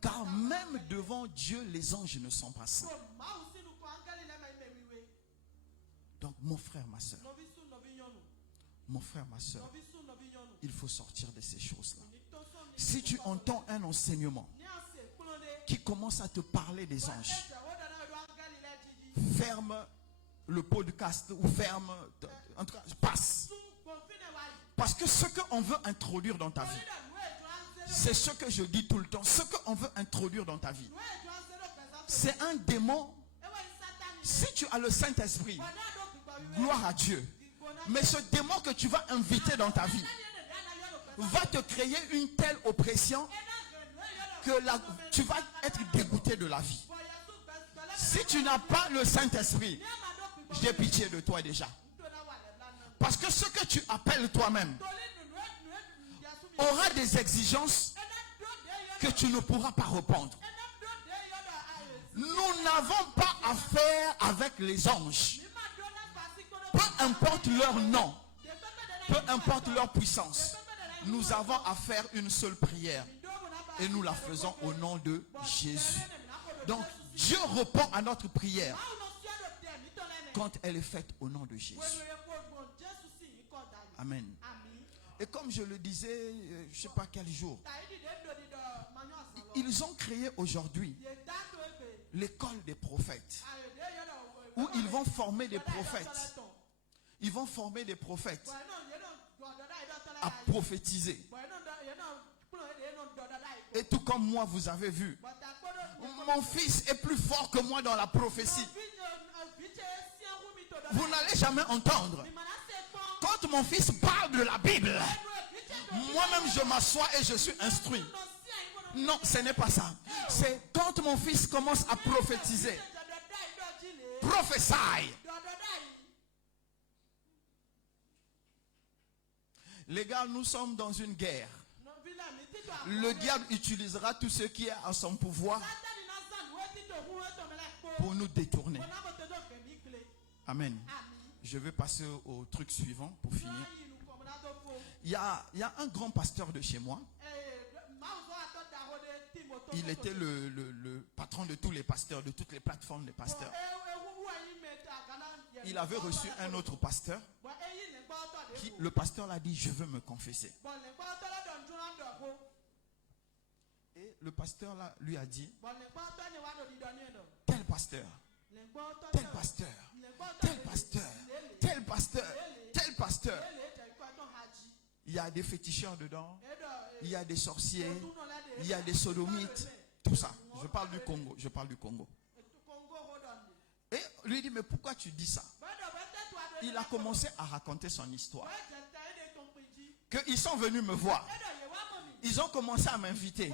Car même devant Dieu, les anges ne sont pas saints. Donc mon frère, ma soeur, il faut sortir de ces choses-là. Si tu entends un enseignement qui commence à te parler des anges, ferme le podcast ou ferme, en tout cas, passe. Parce que ce qu'on veut introduire dans ta vie, c'est ce que je dis tout le temps, ce qu'on veut introduire dans ta vie, c'est un démon. Si tu as le Saint-Esprit, gloire à Dieu. Mais ce démon que tu vas inviter dans ta vie va te créer une telle oppression que tu vas être dégoûté de la vie. Si tu n'as pas le Saint-Esprit, j'ai pitié de toi déjà. Parce que ce que tu appelles toi-même aura des exigences que tu ne pourras pas répondre. Nous n'avons pas affaire avec les anges. Peu importe leur nom, peu importe leur puissance, nous avons à faire une seule prière. Et nous la faisons au nom de Jésus. Donc, Dieu répond à notre prière quand elle est faite au nom de Jésus. Amen. Et comme je le disais, je ne sais pas quel jour, ils ont créé aujourd'hui l'école des prophètes, où ils vont former des prophètes. Ils vont former des prophètes à prophétiser. Et tout comme moi, vous avez vu, mon fils est plus fort que moi dans la prophétie. Vous n'allez jamais entendre. Quand mon fils parle de la Bible, moi-même je m'assois et je suis instruit. Non, ce n'est pas ça. C'est quand mon fils commence à prophétiser. Prophesy. Les gars, nous sommes dans une guerre. Le diable utilisera tout ce qui est à son pouvoir pour nous détourner. Amen. Je vais passer au truc suivant pour finir. Il y a un grand pasteur de chez moi. Il était le patron de tous les pasteurs, de toutes les plateformes des pasteurs. Il avait reçu un autre pasteur. Le pasteur l'a dit, je veux me confesser. Et le pasteur là, lui a dit, tel pasteur, tel pasteur, tel pasteur, tel pasteur, tel pasteur. Il y a des féticheurs dedans, il y a des sorciers, il y a des sodomites, tout ça. Je parle du Congo, je parle du Congo. Et lui dit, mais pourquoi tu dis ça? Il a commencé à raconter son histoire. Qu'ils sont venus me voir. Ils ont commencé à m'inviter.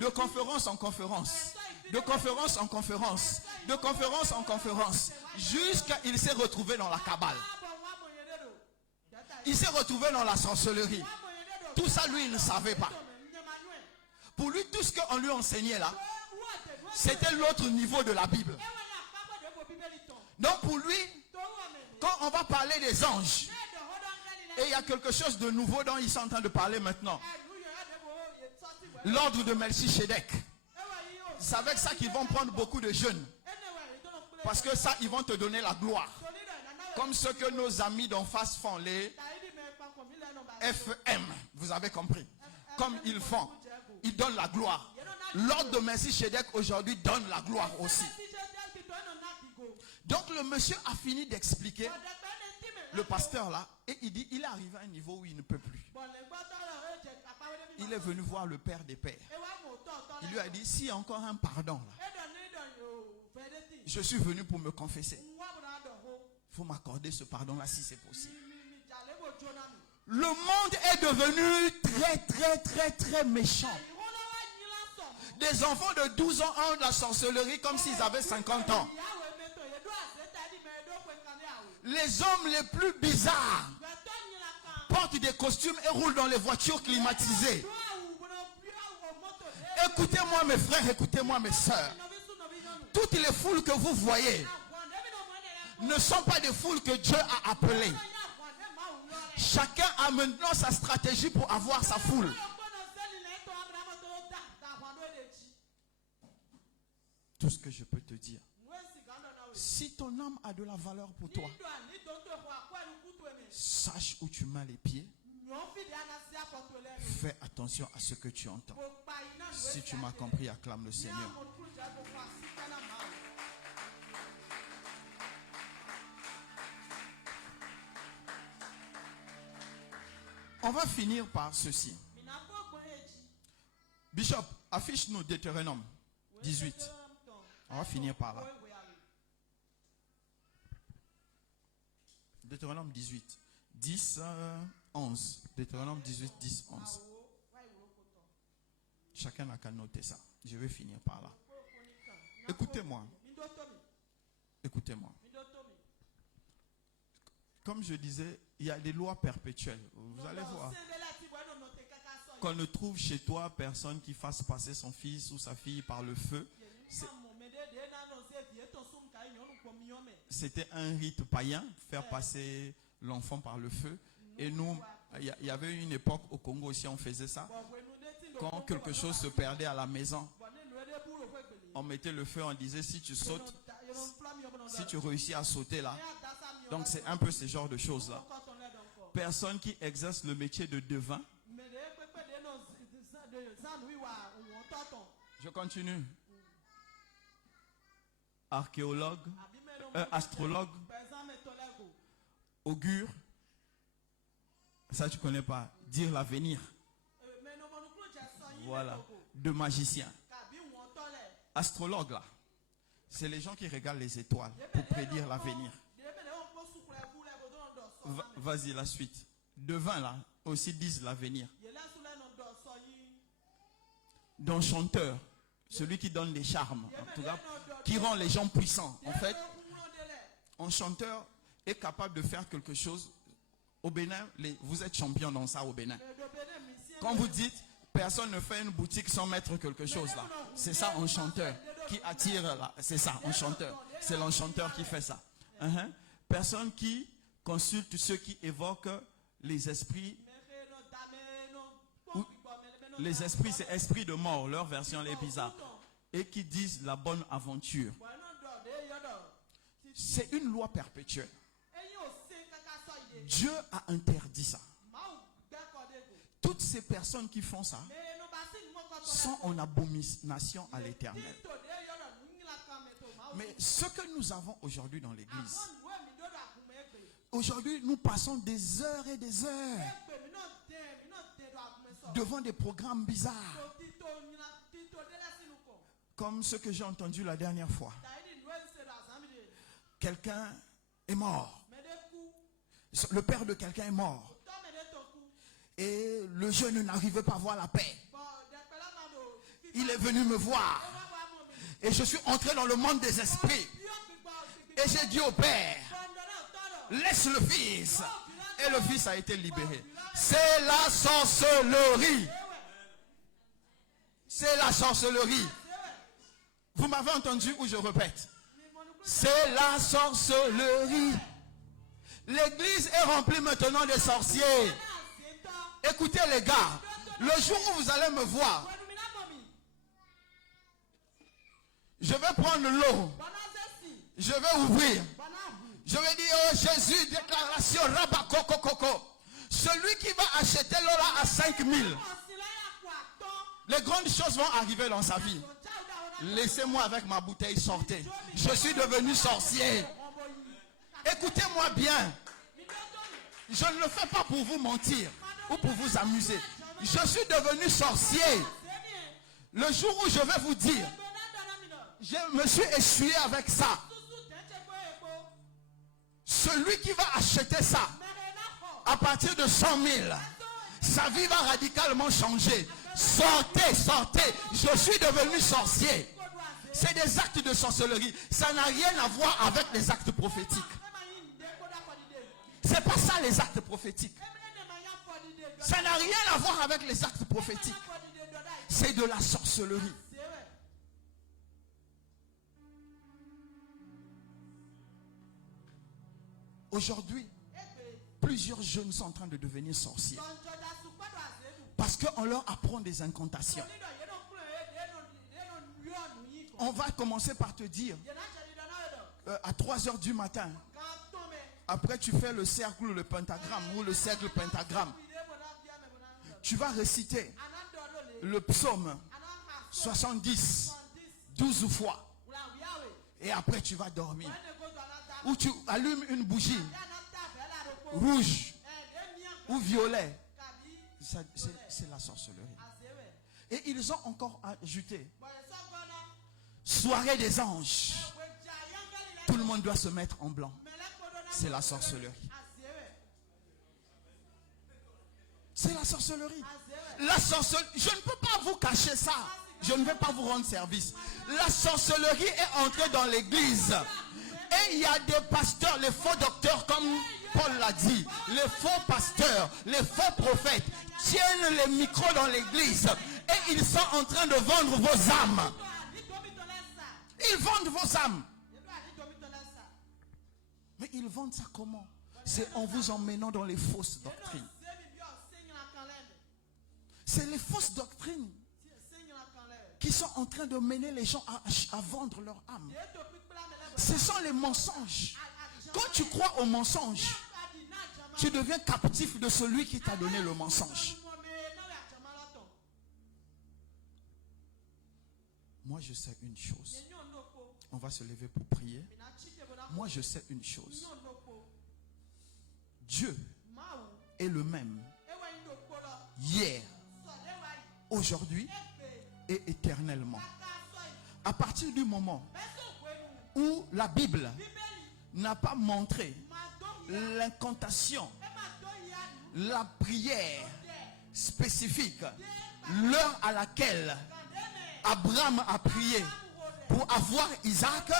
De conférence en conférence. De conférence en conférence. De conférence en conférence. Jusqu'à il s'est retrouvé dans la cabale. Il s'est retrouvé dans la sorcellerie. Tout ça, lui, il ne savait pas. Pour lui, tout ce qu'on lui enseignait là, c'était l'autre niveau de la Bible. Donc pour lui, quand on va parler des anges, et il y a quelque chose de nouveau dont ils sont en train de parler maintenant. L'ordre de Melchisedec. C'est avec ça qu'ils vont prendre beaucoup de jeunes. Parce que ça, ils vont te donner la gloire. Comme ce que nos amis d'en face font, les FM. Vous avez compris. Comme ils font. Ils donnent la gloire. L'ordre de Melchisedec aujourd'hui donne la gloire aussi. Donc le monsieur a fini d'expliquer, le pasteur là, et il dit, il est arrivé à un niveau où il ne peut plus. Il est venu voir le Père des Pères. Il lui a dit, s'il y a encore un pardon là, je suis venu pour me confesser. Il faut m'accorder ce pardon là si c'est possible. Le monde est devenu très méchant. Des enfants de 12 ans ont de la sorcellerie comme s'ils avaient 50 ans. Les hommes les plus bizarres portent des costumes et roulent dans les voitures climatisées. Écoutez-moi mes frères, écoutez-moi mes soeurs. Toutes les foules que vous voyez ne sont pas des foules que Dieu a appelées. Chacun a maintenant sa stratégie pour avoir sa foule. Tout ce que je peux te dire, si ton âme a de la valeur pour toi, sache où tu mets les pieds. Fais attention à ce que tu entends. Si tu m'as compris, acclame le Seigneur. On va finir par ceci. Bishop, affiche-nous Deutéronome 18. On va finir par là. Deutéronome 18. 10, 11. Deutéronome 18, 10, 11. Chacun n'a qu'à noter ça. Je vais finir par là. Écoutez-moi. Écoutez-moi. Comme je disais, il y a des lois perpétuelles. Vous allez voir. Qu'on ne trouve chez toi personne qui fasse passer son fils ou sa fille par le feu. C'était un rite païen, faire passer l'enfant par le feu. Et nous, il y avait une époque au Congo aussi, on faisait ça. Quand quelque chose se perdait à la maison, on mettait le feu, on disait si tu sautes, si tu réussis à sauter là. Donc c'est un peu ce genre de choses là. Personne qui exerce le métier de devin. Je continue. Archéologue, astrologue, augure. Ça tu connais pas. Dire l'avenir. Voilà. De magicien. Astrologue là. C'est les gens qui regardent les étoiles pour prédire l'avenir. Vas-y la suite. Devin là aussi disent l'avenir. D'enchanteur. Celui qui donne les charmes. En tout cas, qui rend les gens puissants. En fait, enchanteur est capable de faire quelque chose. Au Bénin, vous êtes champion dans ça au Bénin. Quand vous dites, personne ne fait une boutique sans mettre quelque chose là. C'est ça, enchanteur. Qui attire là. C'est ça, enchanteur. C'est l'enchanteur qui fait ça. Personne qui consulte ceux qui évoquent les esprits. Les esprits, c'est esprit de mort. Leur version est bizarre. Et qui disent la bonne aventure. C'est une loi perpétuelle. Dieu a interdit ça. Toutes ces personnes qui font ça sont en abomination à l'Éternel. Mais ce que nous avons aujourd'hui dans l'église, aujourd'hui nous passons des heures et des heures devant des programmes bizarres. Comme ce que j'ai entendu la dernière fois. Quelqu'un est mort. Le père de quelqu'un est mort. Et le jeune n'arrivait pas à voir la paix. Il est venu me voir. Et je suis entré dans le monde des esprits. Et j'ai dit au père, laisse le fils. Et le fils a été libéré. C'est la sorcellerie. C'est la sorcellerie. Vous m'avez entendu ou je répète? C'est la sorcellerie. L'église est remplie maintenant de sorciers. Écoutez les gars, le jour où vous allez me voir, je vais prendre l'eau. Je vais ouvrir. Je vais dire, oh Jésus, déclaration, Rabakokokoko. Celui qui va acheter l'eau là à 5000. Les grandes choses vont arriver dans sa vie. Laissez-moi avec ma bouteille, sortez. Je suis devenu sorcier. Écoutez-moi bien. Je ne le fais pas pour vous mentir ou pour vous amuser. Je suis devenu sorcier. Le jour où je vais vous dire, je me suis essuyé avec ça. Celui qui va acheter ça, à partir de 100 000, sa vie va radicalement changer. Sortez, sortez. Je suis devenu sorcier. C'est des actes de sorcellerie. Ça n'a rien à voir avec les actes prophétiques. C'est pas ça les actes prophétiques. Ça n'a rien à voir avec les actes prophétiques. C'est de la sorcellerie. Aujourd'hui, plusieurs jeunes sont en train de devenir sorciers. Parce qu'on leur apprend des incantations. On va commencer par te dire, à 3h du matin, après tu fais le cercle, le pentagramme ou le cercle pentagramme. Tu vas réciter le psaume 70, 12 fois. Et après tu vas dormir. Ou tu allumes une bougie rouge ou violet. C'est la sorcellerie. Et ils ont encore ajouté soirée des anges. Tout le monde doit se mettre en blanc. C'est la sorcellerie. C'est la sorcellerie. La sorcellerie. Je ne peux pas vous cacher ça. Je ne vais pas vous rendre service. La sorcellerie est entrée dans l'église. Et il y a des pasteurs, les faux docteurs, comme Paul l'a dit, les faux pasteurs, les faux prophètes tiennent les micros dans l'église et ils sont en train de vendre vos âmes. Ils vendent vos âmes. Mais ils vendent ça comment? C'est en vous emmenant dans les fausses doctrines. C'est les fausses doctrines qui sont en train de mener les gens à vendre leur âme. Ce sont les mensonges. Quand tu crois aux mensonges, tu deviens captif de celui qui t'a donné le mensonge. Moi, je sais une chose. On va se lever pour prier. Moi, je sais une chose. Dieu est le même hier, aujourd'hui et éternellement. À partir du moment où la Bible n'a pas montré l'incantation, la prière spécifique, l'heure à laquelle Abraham a prié pour avoir Isaac,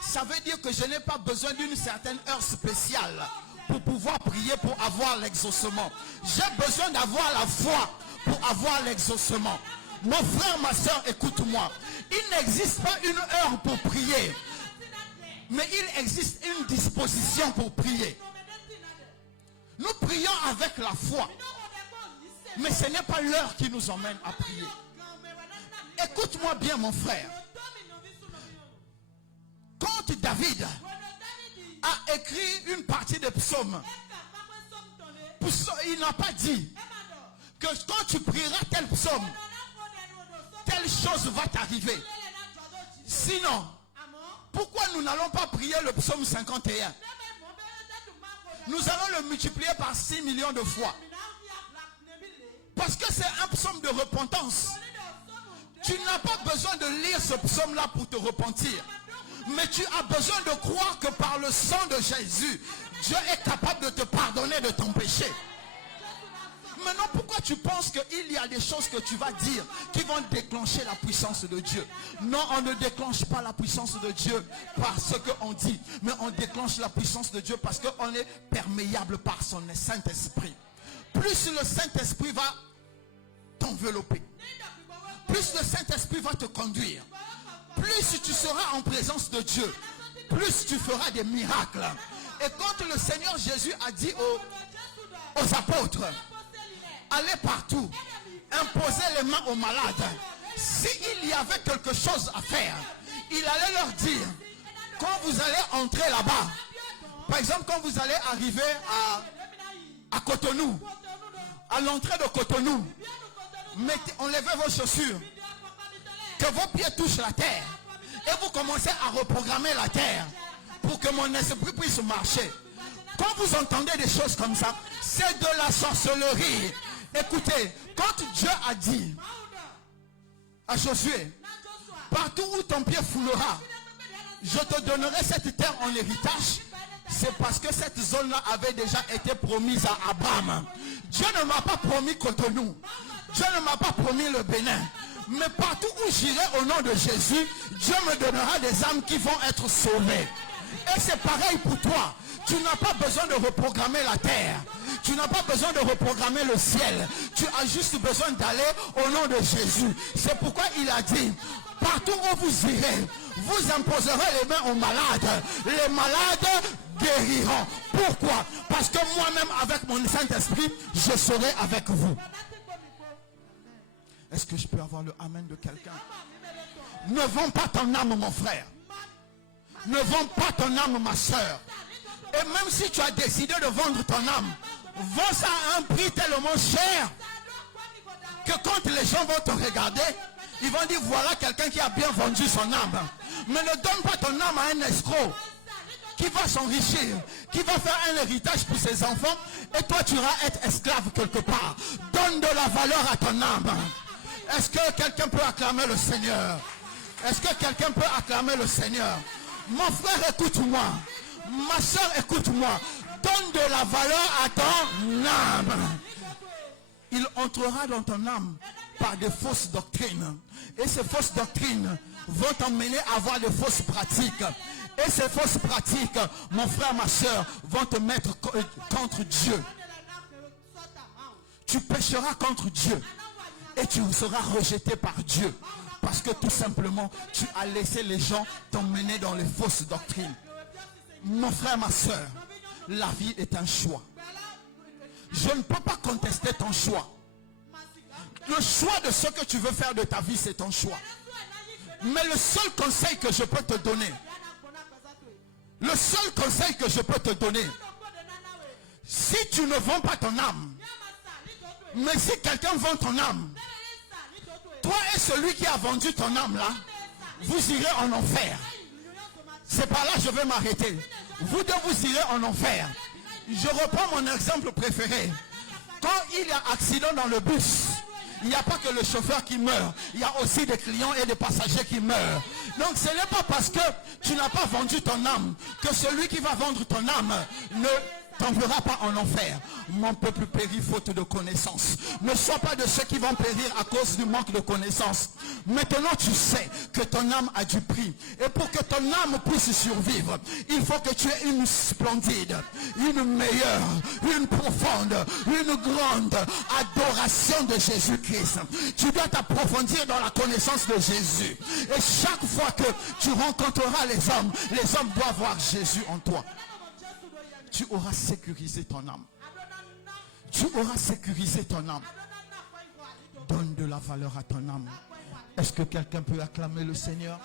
ça veut dire que je n'ai pas besoin d'une certaine heure spéciale pour pouvoir prier pour avoir l'exaucement. J'ai besoin d'avoir la foi pour avoir l'exaucement. Mon frère, ma soeur, écoute-moi. Il n'existe pas une heure pour prier, mais il existe une disposition pour prier. Nous prions avec la foi, mais ce n'est pas l'heure qui nous emmène à prier. Écoute-moi bien, mon frère. Quand David a écrit une partie des psaumes, il n'a pas dit que quand tu prieras tel psaume, telle chose va t'arriver. Sinon, pourquoi nous n'allons pas prier le psaume 51? Nous allons le multiplier par 6 millions de fois. Parce que c'est un psaume de repentance. Tu n'as pas besoin de lire ce psaume-là pour te repentir. Mais tu as besoin de croire que par le sang de Jésus, Dieu est capable de te pardonner de ton péché. Maintenant, pourquoi tu penses qu'il y a des choses que tu vas dire qui vont déclencher la puissance de Dieu? Non, on ne déclenche pas la puissance de Dieu par ce qu'on dit, mais on déclenche la puissance de Dieu parce qu'on est perméable par son Saint-Esprit. Plus le Saint-Esprit va t'envelopper, plus le Saint-Esprit va te conduire, plus tu seras en présence de Dieu, plus tu feras des miracles. Et quand le Seigneur Jésus a dit aux apôtres, allez partout, imposez les mains aux malades, s'il y avait quelque chose à faire, il allait leur dire, quand vous allez entrer là-bas, par exemple quand vous allez arriver à Cotonou, à l'entrée de Cotonou, enlevez vos chaussures, que vos pieds touchent la terre, et vous commencez à reprogrammer la terre pour que mon esprit puisse marcher. Quand vous entendez des choses comme ça, c'est de la sorcellerie. Écoutez, quand Dieu a dit à Josué, partout où ton pied foulera, je te donnerai cette terre en héritage, c'est parce que cette zone-là avait déjà été promise à Abraham. Dieu ne m'a pas promis Cotonou, Dieu ne m'a pas promis le Bénin, mais partout où j'irai au nom de Jésus, Dieu me donnera des âmes qui vont être sauvées. Et c'est pareil pour toi. Tu n'as pas besoin de reprogrammer la terre. Tu n'as pas besoin de reprogrammer le ciel. Tu as juste besoin d'aller au nom de Jésus. C'est pourquoi il a dit, partout où vous irez, vous imposerez les mains aux malades. Les malades guériront. Pourquoi? Parce que moi-même, avec mon Saint-Esprit, je serai avec vous. Est-ce que je peux avoir le amen de quelqu'un? Ne vends pas ton âme, mon frère. Ne vends pas ton âme, ma soeur. Et même si tu as décidé de vendre ton âme, vends ça à un prix tellement cher que quand les gens vont te regarder, ils vont dire voilà quelqu'un qui a bien vendu son âme. Mais ne donne pas ton âme à un escroc qui va s'enrichir, qui va faire un héritage pour ses enfants, et toi tu vas être esclave quelque part. Donne de la valeur à ton âme. Est-ce que quelqu'un peut acclamer le Seigneur? Est-ce que quelqu'un peut acclamer le Seigneur? Mon frère, écoute-moi. Ma soeur, écoute-moi. Donne de la valeur à ton âme. Il entrera dans ton âme par des fausses doctrines. Et ces fausses doctrines vont t'emmener à avoir de fausses pratiques. Et ces fausses pratiques, mon frère, ma soeur, vont te mettre contre Dieu. Tu pécheras contre Dieu. Et tu seras rejeté par Dieu. Parce que tout simplement, tu as laissé les gens t'emmener dans les fausses doctrines. Mon frère, ma soeur, la vie est un choix. Je ne peux pas contester ton choix. Le choix de ce que tu veux faire de ta vie, c'est ton choix. Mais le seul conseil que je peux te donner, si tu ne vends pas ton âme, mais si quelqu'un vend ton âme, toi et celui qui a vendu ton âme là, vous irez en enfer. C'est par là que je vais m'arrêter. Vous deux, vous irez en enfer. Je reprends mon exemple préféré. Quand il y a accident dans le bus, il n'y a pas que le chauffeur qui meurt. Il y a aussi des clients et des passagers qui meurent. Donc ce n'est pas parce que tu n'as pas vendu ton âme que celui qui va vendre ton âme ne t'enverra pas en enfer. Mon peuple périt faute de connaissance. Ne sois pas de ceux qui vont périr à cause du manque de connaissance. Maintenant tu sais que ton âme a du prix. Et pour que ton âme puisse survivre, il faut que tu aies une splendide, une meilleure, une profonde, une grande adoration de Jésus-Christ. Tu dois t'approfondir dans la connaissance de Jésus. Et chaque fois que tu rencontreras les hommes doivent voir Jésus en toi. Tu auras sécurisé ton âme. Tu auras sécurisé ton âme. Donne de la valeur à ton âme. Est-ce que quelqu'un peut acclamer le Seigneur?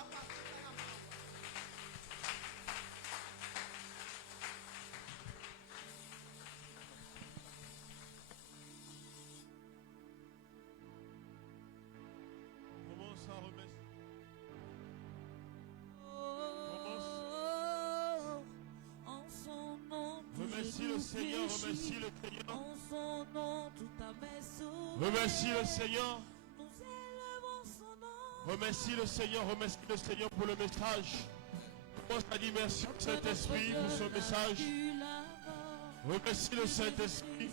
Remercie le Seigneur, remercie le Seigneur. En son nom, tout à mes souhaits. Remercie le Seigneur. Nous élevons son nom. Remercie le Seigneur pour le message. Commence à dire merci au Saint-Esprit pour ce message. Remercie le Saint-Esprit.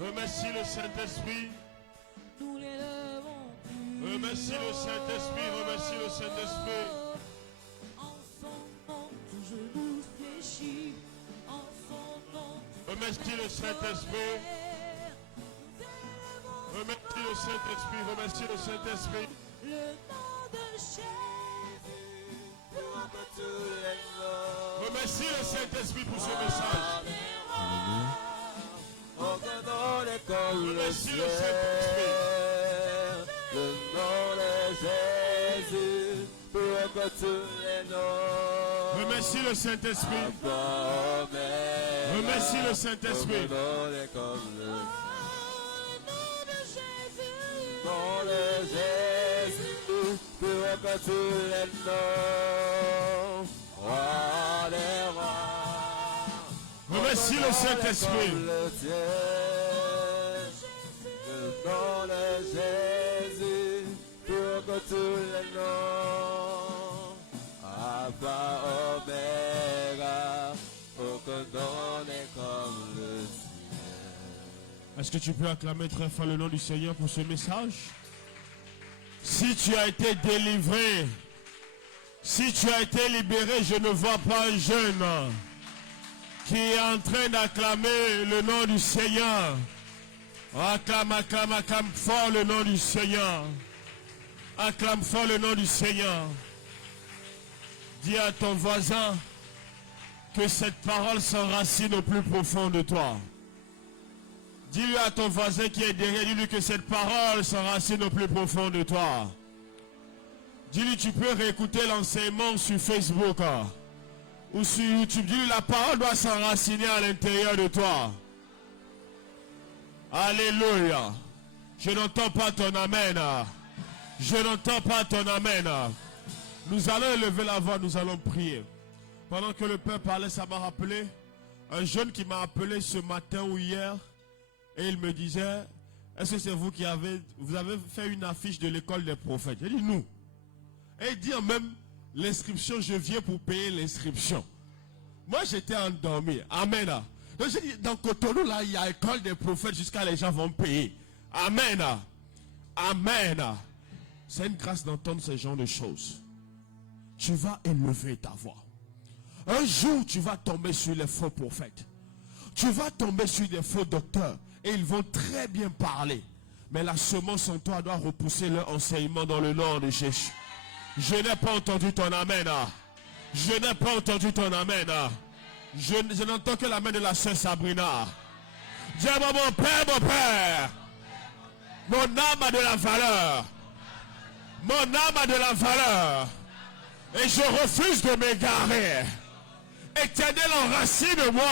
Remercie le Saint-Esprit. Nous l'élevons. Remercie le Saint-Esprit, remercie le Saint-Esprit. En son nom, tout genou fléchit. En son nom, Remercie le Saint-Esprit. Remercie le Saint-Esprit, remercie le Saint-Esprit. le nom de Jésus. Pour tous les noms. Remercie le Saint-Esprit pour ce message. Remercie le Saint-Esprit. Le nom de Jésus pour que tous les noms. Remercie le Saint-Esprit. Remercie le Saint-Esprit. Dans le Jésus, pour que tous les noms, roi des rois. Remercie le Saint-Esprit. Dans le Jésus, pour que tous les noms, Alpha, Omega, aucun nom n'est comme le ciel. Est-ce que tu peux acclamer très fort le nom du Seigneur pour ce message? Si tu as été délivré, si tu as été libéré, je ne vois pas un jeune qui est en train d'acclamer le nom du Seigneur. Acclame, acclame, acclame fort le nom du Seigneur. Acclame fort le nom du Seigneur. Dis à ton voisin, Que cette parole s'enracine au plus profond de toi. Dis-lui à ton voisin qui est derrière, dis-lui que cette parole s'enracine au plus profond de toi. Dis-lui, tu peux réécouter l'enseignement sur Facebook ou sur YouTube. Dis-lui, la parole doit s'enraciner à l'intérieur de toi. Alléluia. Je n'entends pas ton amen. Je n'entends pas ton amen. Nous allons élever la voix, nous allons prier. Pendant que le père parlait, ça m'a rappelé un jeune qui m'a appelé ce matin ou hier. Et il me disait, est-ce que c'est vous qui avez fait une affiche de l'école des prophètes? J'ai dit, nous. Et il dit même, l'inscription, je viens pour payer l'inscription. Moi, j'étais endormi. Amen. Donc j'ai dit, dans Cotonou, là, il y a l'école des prophètes jusqu'à les gens vont payer. Amen. Amen. C'est une grâce d'entendre ce genre de choses. Tu vas élever ta voix. Un jour, tu vas tomber sur les faux prophètes. Tu vas tomber sur des faux docteurs. Et ils vont très bien parler. Mais la semence en toi doit repousser leur enseignement dans le nom de Jésus. Je n'ai pas entendu ton amen. Je n'ai pas entendu ton amen. Je n'entends que l'amen de la sœur Sabrina. Dis-moi, mon père. Mon âme a de la valeur. Mon âme a de la valeur. Et je refuse de m'égarer. Éternel, enracine-moi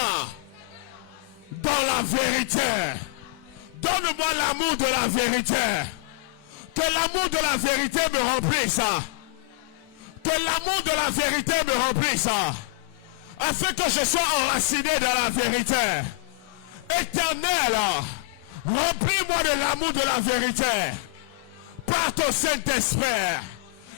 dans la vérité. Donne-moi l'amour de la vérité. Que l'amour de la vérité me remplisse. Que l'amour de la vérité me remplisse. Afin que je sois enraciné dans la vérité. Éternel, remplis-moi de l'amour de la vérité. Par ton Saint-Esprit.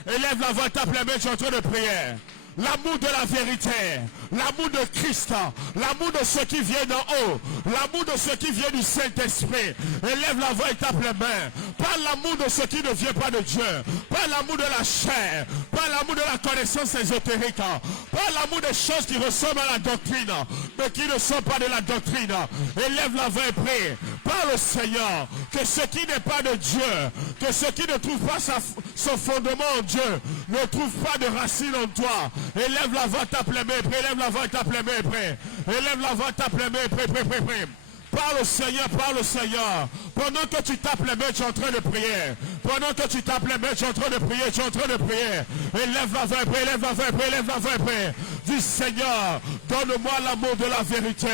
Élève la voix, tape les mains, je suis en train de prier. L'amour de la vérité, l'amour de Christ, l'amour de ceux qui viennent en haut, l'amour de ceux qui viennent du Saint-Esprit. Élève la voix et tape les mains. Pas l'amour de ceux qui ne viennent pas de Dieu, pas l'amour de la chair, pas l'amour de la connaissance ésotérique, pas l'amour des choses qui ressemblent à la doctrine, mais qui ne sont pas de la doctrine. Élève la voix et prie. Par le Seigneur, que ce qui n'est pas de Dieu, que ce qui ne trouve pas son fondement en Dieu, ne trouve pas de racine en toi. Élève la voix, tape les mains, élève la voix, tape les mains, élève la voix, tape les mains, Parle au Seigneur, parle au Seigneur. Pendant que tu tapes les mains, tu es en train de prier. Pendant que tu tapes les mains, tu es en train de prier, tu es en train de prier. Élève la voix, élève la voix, élève la voix, dis Seigneur, donne-moi l'amour de la vérité.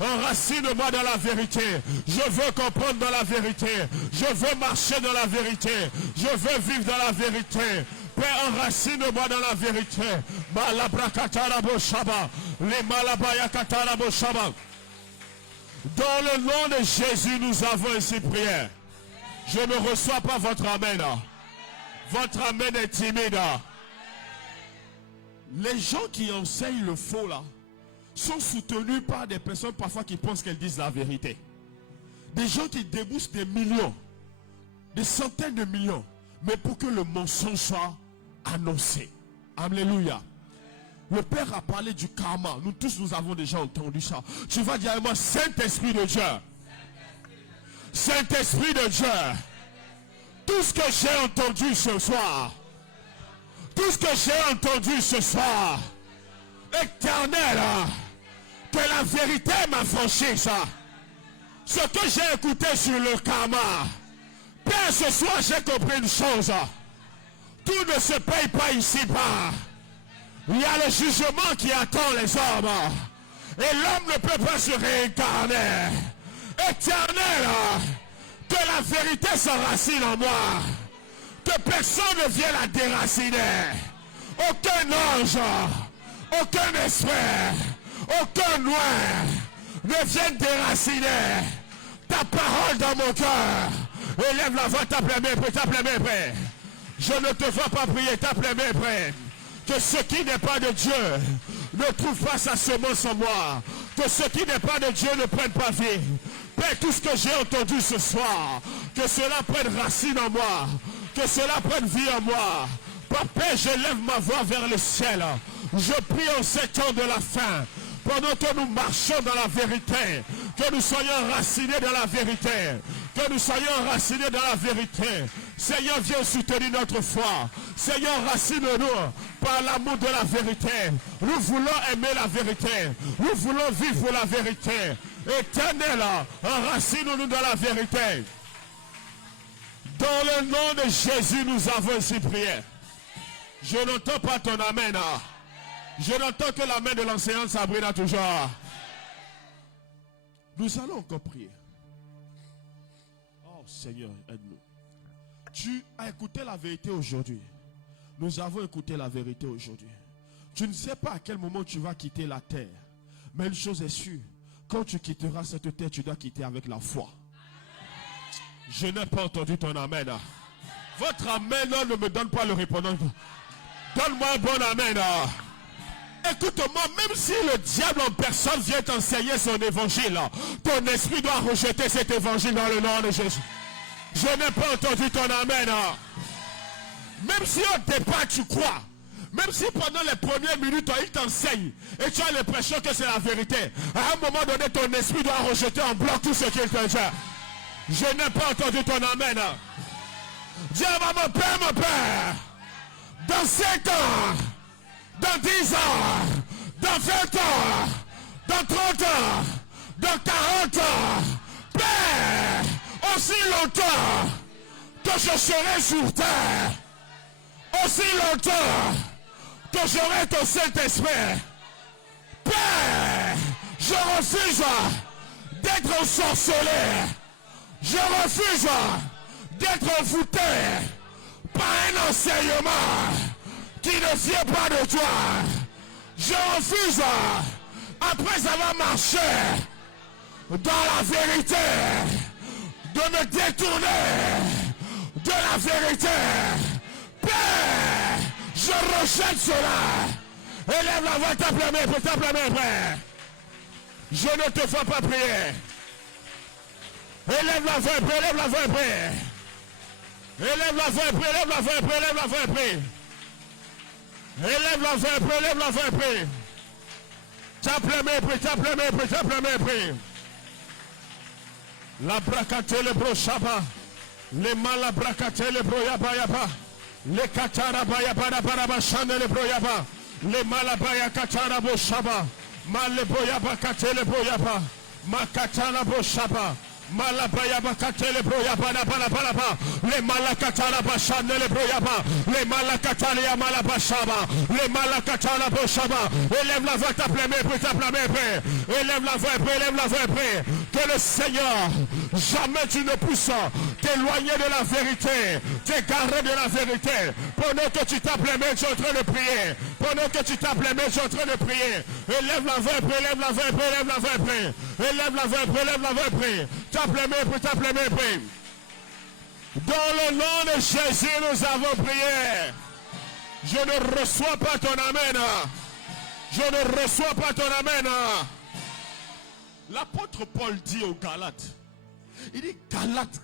Enracine-moi dans la vérité. Je veux comprendre dans la vérité. Je veux marcher dans la vérité. Je veux vivre dans la vérité. Père, enracine-moi dans la vérité. Dans le nom de Jésus, nous avons ainsi prié. Je ne reçois pas votre amen. Votre amen est timide. Les gens qui enseignent le faux là sont soutenus par des personnes parfois qui pensent qu'elles disent la vérité. Des gens qui débouchent des millions, des centaines de millions, mais pour que le mensonge soit annoncé. Alléluia. Le Père a parlé du karma. Nous tous, nous avons déjà entendu ça. Tu vas dire à moi, Saint-Esprit de Dieu. Saint-Esprit de Dieu. Tout ce que j'ai entendu ce soir. Tout ce que j'ai entendu ce soir. Éternel. Que la vérité m'affranchisse. Ce que j'ai écouté sur le karma. Père, ce soir, j'ai compris une chose. Tout ne se paye pas ici-bas. Il y a le jugement qui attend les hommes. Et l'homme ne peut pas se réincarner. Éternel, que la vérité s'enracine en moi. Que personne ne vienne la déraciner. Aucun ange, aucun esprit, aucun noir ne vienne déraciner ta parole dans mon cœur. Élève la voix, tape les mains, tape les mains. Je ne te vois pas prier, tape les mains. Que ce qui n'est pas de Dieu ne trouve pas sa semence en moi. Que ce qui n'est pas de Dieu ne prenne pas vie. Père, tout ce que j'ai entendu ce soir, que cela prenne racine en moi. Que cela prenne vie en moi. Papa, je lève ma voix vers le ciel. Je prie en ces temps de la fin. Pendant que nous marchons dans la vérité, que nous soyons enracinés dans la vérité, que nous soyons enracinés dans la vérité. Seigneur, viens soutenir notre foi. Seigneur, enracine-nous par l'amour de la vérité. Nous voulons aimer la vérité. Nous voulons vivre la vérité. Éternel, enracine-nous dans la vérité. Dans le nom de Jésus, nous avons ainsi prié. Je n'entends pas ton amen. Je n'entends que la main de l'enseignante Sabrina toujours. Nous allons encore prier. Oh Seigneur, aide-nous. Tu as écouté la vérité aujourd'hui. Nous avons écouté la vérité aujourd'hui. Tu ne sais pas à quel moment tu vas quitter la terre. Mais une chose est sûre. Quand tu quitteras cette terre, tu dois quitter avec la foi. Je n'ai pas entendu ton amen. Votre amen ne me donne pas le répondant. Donne-moi un bon amen. Écoute-moi, même si le diable en personne vient t'enseigner son évangile, ton esprit doit rejeter cet évangile dans le nom de Jésus. Je n'ai pas entendu ton amen. Même si au départ tu crois, même si pendant les premières minutes il t'enseigne et tu as l'impression que c'est la vérité, à un moment donné ton esprit doit rejeter en bloc tout ce qu'il te dit. Je n'ai pas entendu ton amen. Dis à mon Père, dans 5 ans, dans 10 ans, dans 20 ans, dans 30 ans, dans 40 ans, Père, aussi longtemps que je serai sur terre, aussi longtemps que j'aurai ton Saint-Esprit, Père, je refuse d'être ensorcelé, je refuse d'être envoûté par un enseignement qui ne vient pas de toi. Je refuse, après avoir marché dans la vérité, de me détourner de la vérité. Père, je rejette cela. Élève la voix, tape la main, Père. Je ne te vois pas prier. Élève la voix, Père, élève la voix, Père. Élève la voix, Père, élève la voix, Père, élève la voix, Père. Élève la voix, Père, élève la voix, Père. Tape la main, Père, tape la main, Père, tape la main, Père. La bracate, le brochaba. Les malabracate, le broyaba, yaba. Les kataraba, yaba, baraba, chane, le broyaba. Les malabaya, katara, boshaba. Mal, le broyaba, kate, le broyaba. Makatana, boshaba. Malabayaba katele broyaba na balaba le malakatala bashane le broyaba le malakatala ya malabashaba le malakatala boshaba. Élève la voix, tape la main, élève la voix, élève la voix, que le Seigneur jamais tu ne puisses t'éloigner de la vérité, t'égarer de la vérité. Pendant que tu tapes les mains, tu es en train de prier. Pendant que tu tapes les mains, tu es en train de prier. Élève la voix, élève la voix, élève la voix, élève la voix, élève la voix. Tape les mains, tape les mains. Dans le nom de Jésus, nous avons prié. Je ne reçois pas ton amen. Je ne reçois pas ton amen. L'apôtre Paul dit aux Galates, il dit Galates,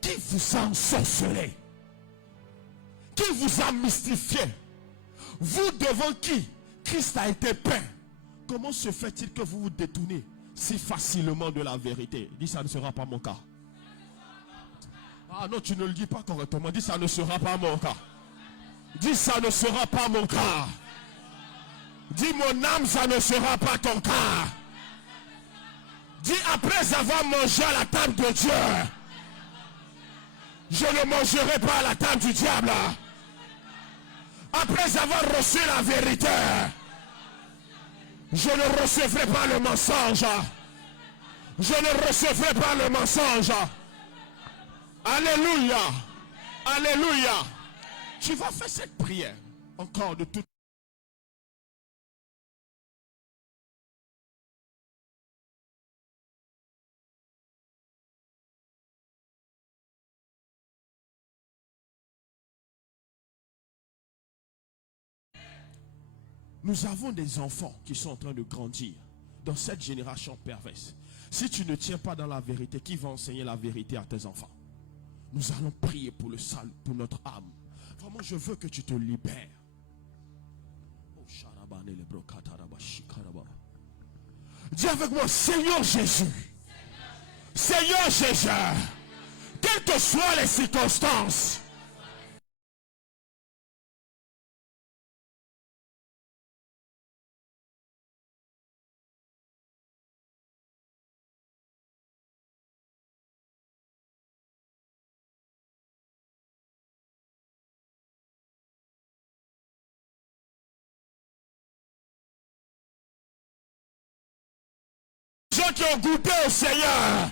qui vous a ensorcelé, qui vous a mystifié, vous devant qui Christ a été peint, comment se fait-il que vous vous détournez si facilement de la vérité? Dis, ça ne sera pas mon cas. Ah non, tu ne le dis pas correctement. Dis, ça ne sera pas mon cas. Dis, ça ne sera pas mon cas. Dis, mon âme, ça ne sera pas ton cas. Dis, après avoir mangé à la table de Dieu, je ne mangerai pas à la table du diable. Après avoir reçu la vérité, je ne recevrai pas le mensonge. Je ne recevrai pas le mensonge. Alléluia. Alléluia. Tu vas faire cette prière encore de toute. Nous avons des enfants qui sont en train de grandir dans cette génération perverse. Si tu ne tiens pas dans la vérité, qui va enseigner la vérité à tes enfants? Nous allons prier pour le salut, pour notre âme. Vraiment, je veux que tu te libères. Dis avec moi, Seigneur Jésus. Seigneur Jésus. Quelles que soient les circonstances, ceux qui ont goûté au Seigneur,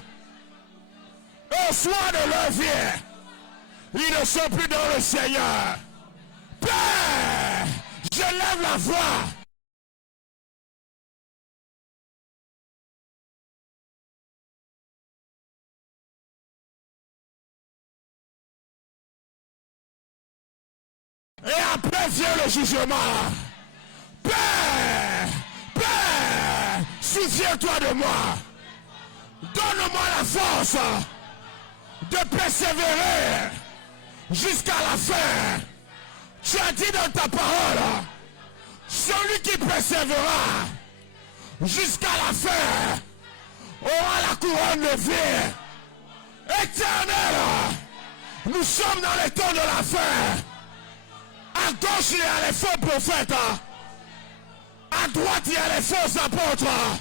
au soir de leur vie, ils ne sont plus dans le Seigneur. Père, je lève la voix. Et après vient le jugement. Père, Père, souviens-toi de moi. Donne-moi la force de persévérer jusqu'à la fin. Tu as dit dans ta parole, celui qui persévérera jusqu'à la fin aura la couronne de vie éternelle. Nous sommes dans les temps de la fin. À gauche, il y a les faux prophètes. À droite, il y a les faux apôtres.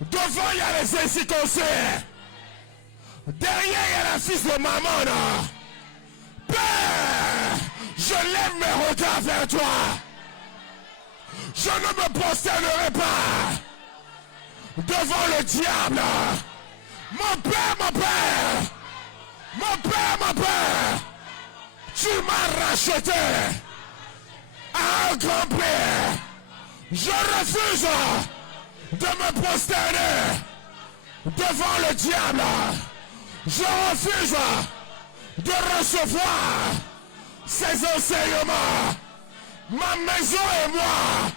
Devant, il y a les incirconcis. Derrière, il y a la fils de Mammon. Père, je lève mes regards vers toi. Je ne me prosternerai pas devant le diable. Mon Père, mon Père, mon Père, mon Père, tu m'as racheté à un grand prix. Je refuse de me prosterner devant le diable. Je refuse de recevoir ses enseignements. Ma maison et moi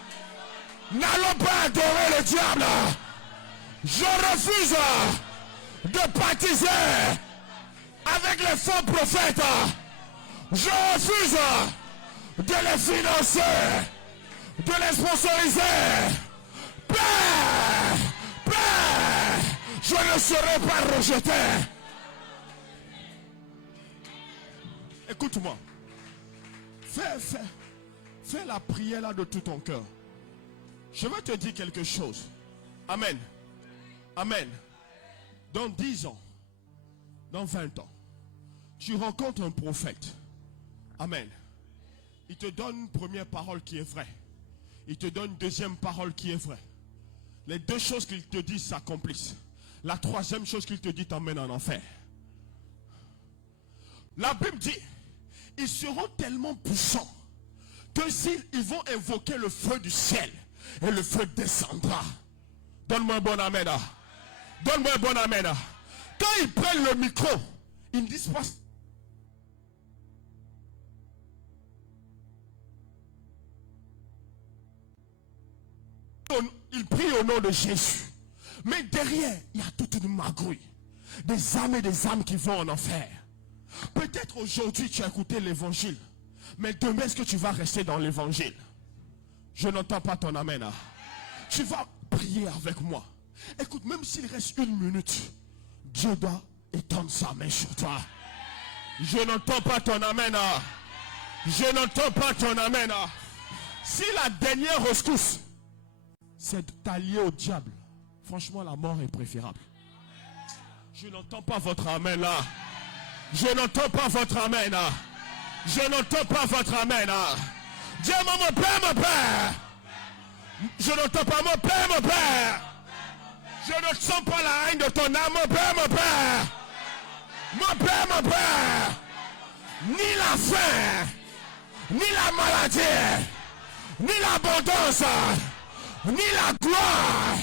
n'allons pas adorer le diable. Je refuse de baptiser avec les faux prophètes. Je refuse de les financer, de les sponsoriser. Père, Père, je ne serai pas rejeté. Écoute-moi. Fais la prière là de tout ton cœur. Je vais te dire quelque chose. Amen. Amen. Dans 10 ans, dans 20 ans, tu rencontres un prophète. Amen. Il te donne une première parole qui est vraie. Il te donne une deuxième parole qui est vraie. Les deux choses qu'il te dit s'accomplissent. La troisième chose qu'il te dit t'emmène en enfer. La Bible dit, ils seront tellement puissants que s'ils vont invoquer le feu du ciel et le feu descendra. Donne-moi un bon amen. Donne-moi un bon amen. Quand ils prennent le micro, ils ne disent pas. Il prie au nom de Jésus. Mais derrière, il y a toute une magouille. Des âmes et des âmes qui vont en enfer. Peut-être aujourd'hui tu as écouté l'évangile. Mais demain, est-ce que tu vas rester dans l'évangile? Je n'entends pas ton amen. Tu vas prier avec moi. Écoute, même s'il reste 1 minute, Dieu doit étendre sa main sur toi. Je n'entends pas ton amen. Je n'entends pas ton amen. Si la dernière rescousse, c'est de t'allier au diable, franchement, la mort est préférable. Je n'entends pas votre amen là. Je n'entends pas votre amen là. Je n'entends pas votre amen là. Dis-moi mon Père, mon Père. Je n'entends pas mon Père, mon Père. Je ne sens pas la haine de ton âme, mon Père, mon Père. Mon Père, mon Père. Ni la faim, ni la maladie, ni l'abondance, ni la gloire,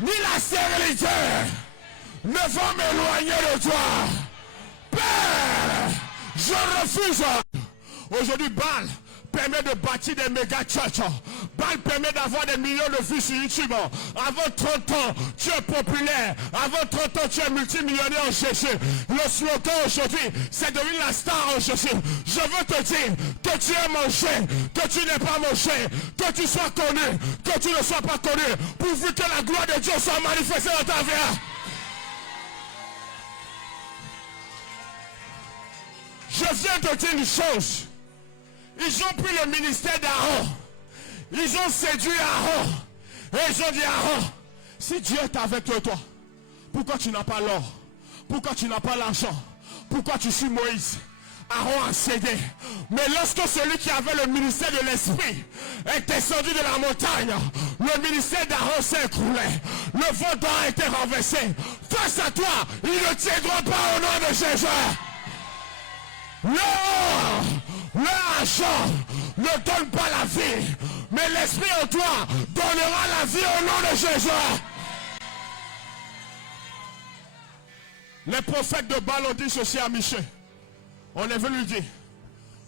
ni la stérilité ne vont m'éloigner de toi. Père, je refuse. Aujourd'hui, Baal permet de bâtir des méga church. Baal permet d'avoir des millions de vues sur YouTube. Avant 30 ans, tu es populaire. Avant 30 ans, tu es multimillionnaire en Jésus. Le slogan aujourd'hui, c'est devenu la star en Jésus. Je veux te dire que tu es mangé, que tu n'es pas mangé, que tu sois connu, que tu ne sois pas connu, pourvu que la gloire de Dieu soit manifestée dans ta vie. Je viens te dire une chose. Ils ont pris le ministère d'Aaron. Ils ont séduit Aaron. Et ils ont dit Aaron, si Dieu est avec toi, pourquoi tu n'as pas l'or? Pourquoi tu n'as pas l'argent? Pourquoi tu suis Moïse? Aaron a cédé. Mais lorsque celui qui avait le ministère de l'Esprit est descendu de la montagne, le ministère d'Aaron s'est écroulé. Le vent a été renversé. Face à toi, ils ne tiendront pas au nom de Jésus. L'argent ne donne pas la vie, mais l'Esprit en toi donnera la vie au nom de Jésus. Les prophètes de Baal ont dit ceci à Michée. On est venu lui dire,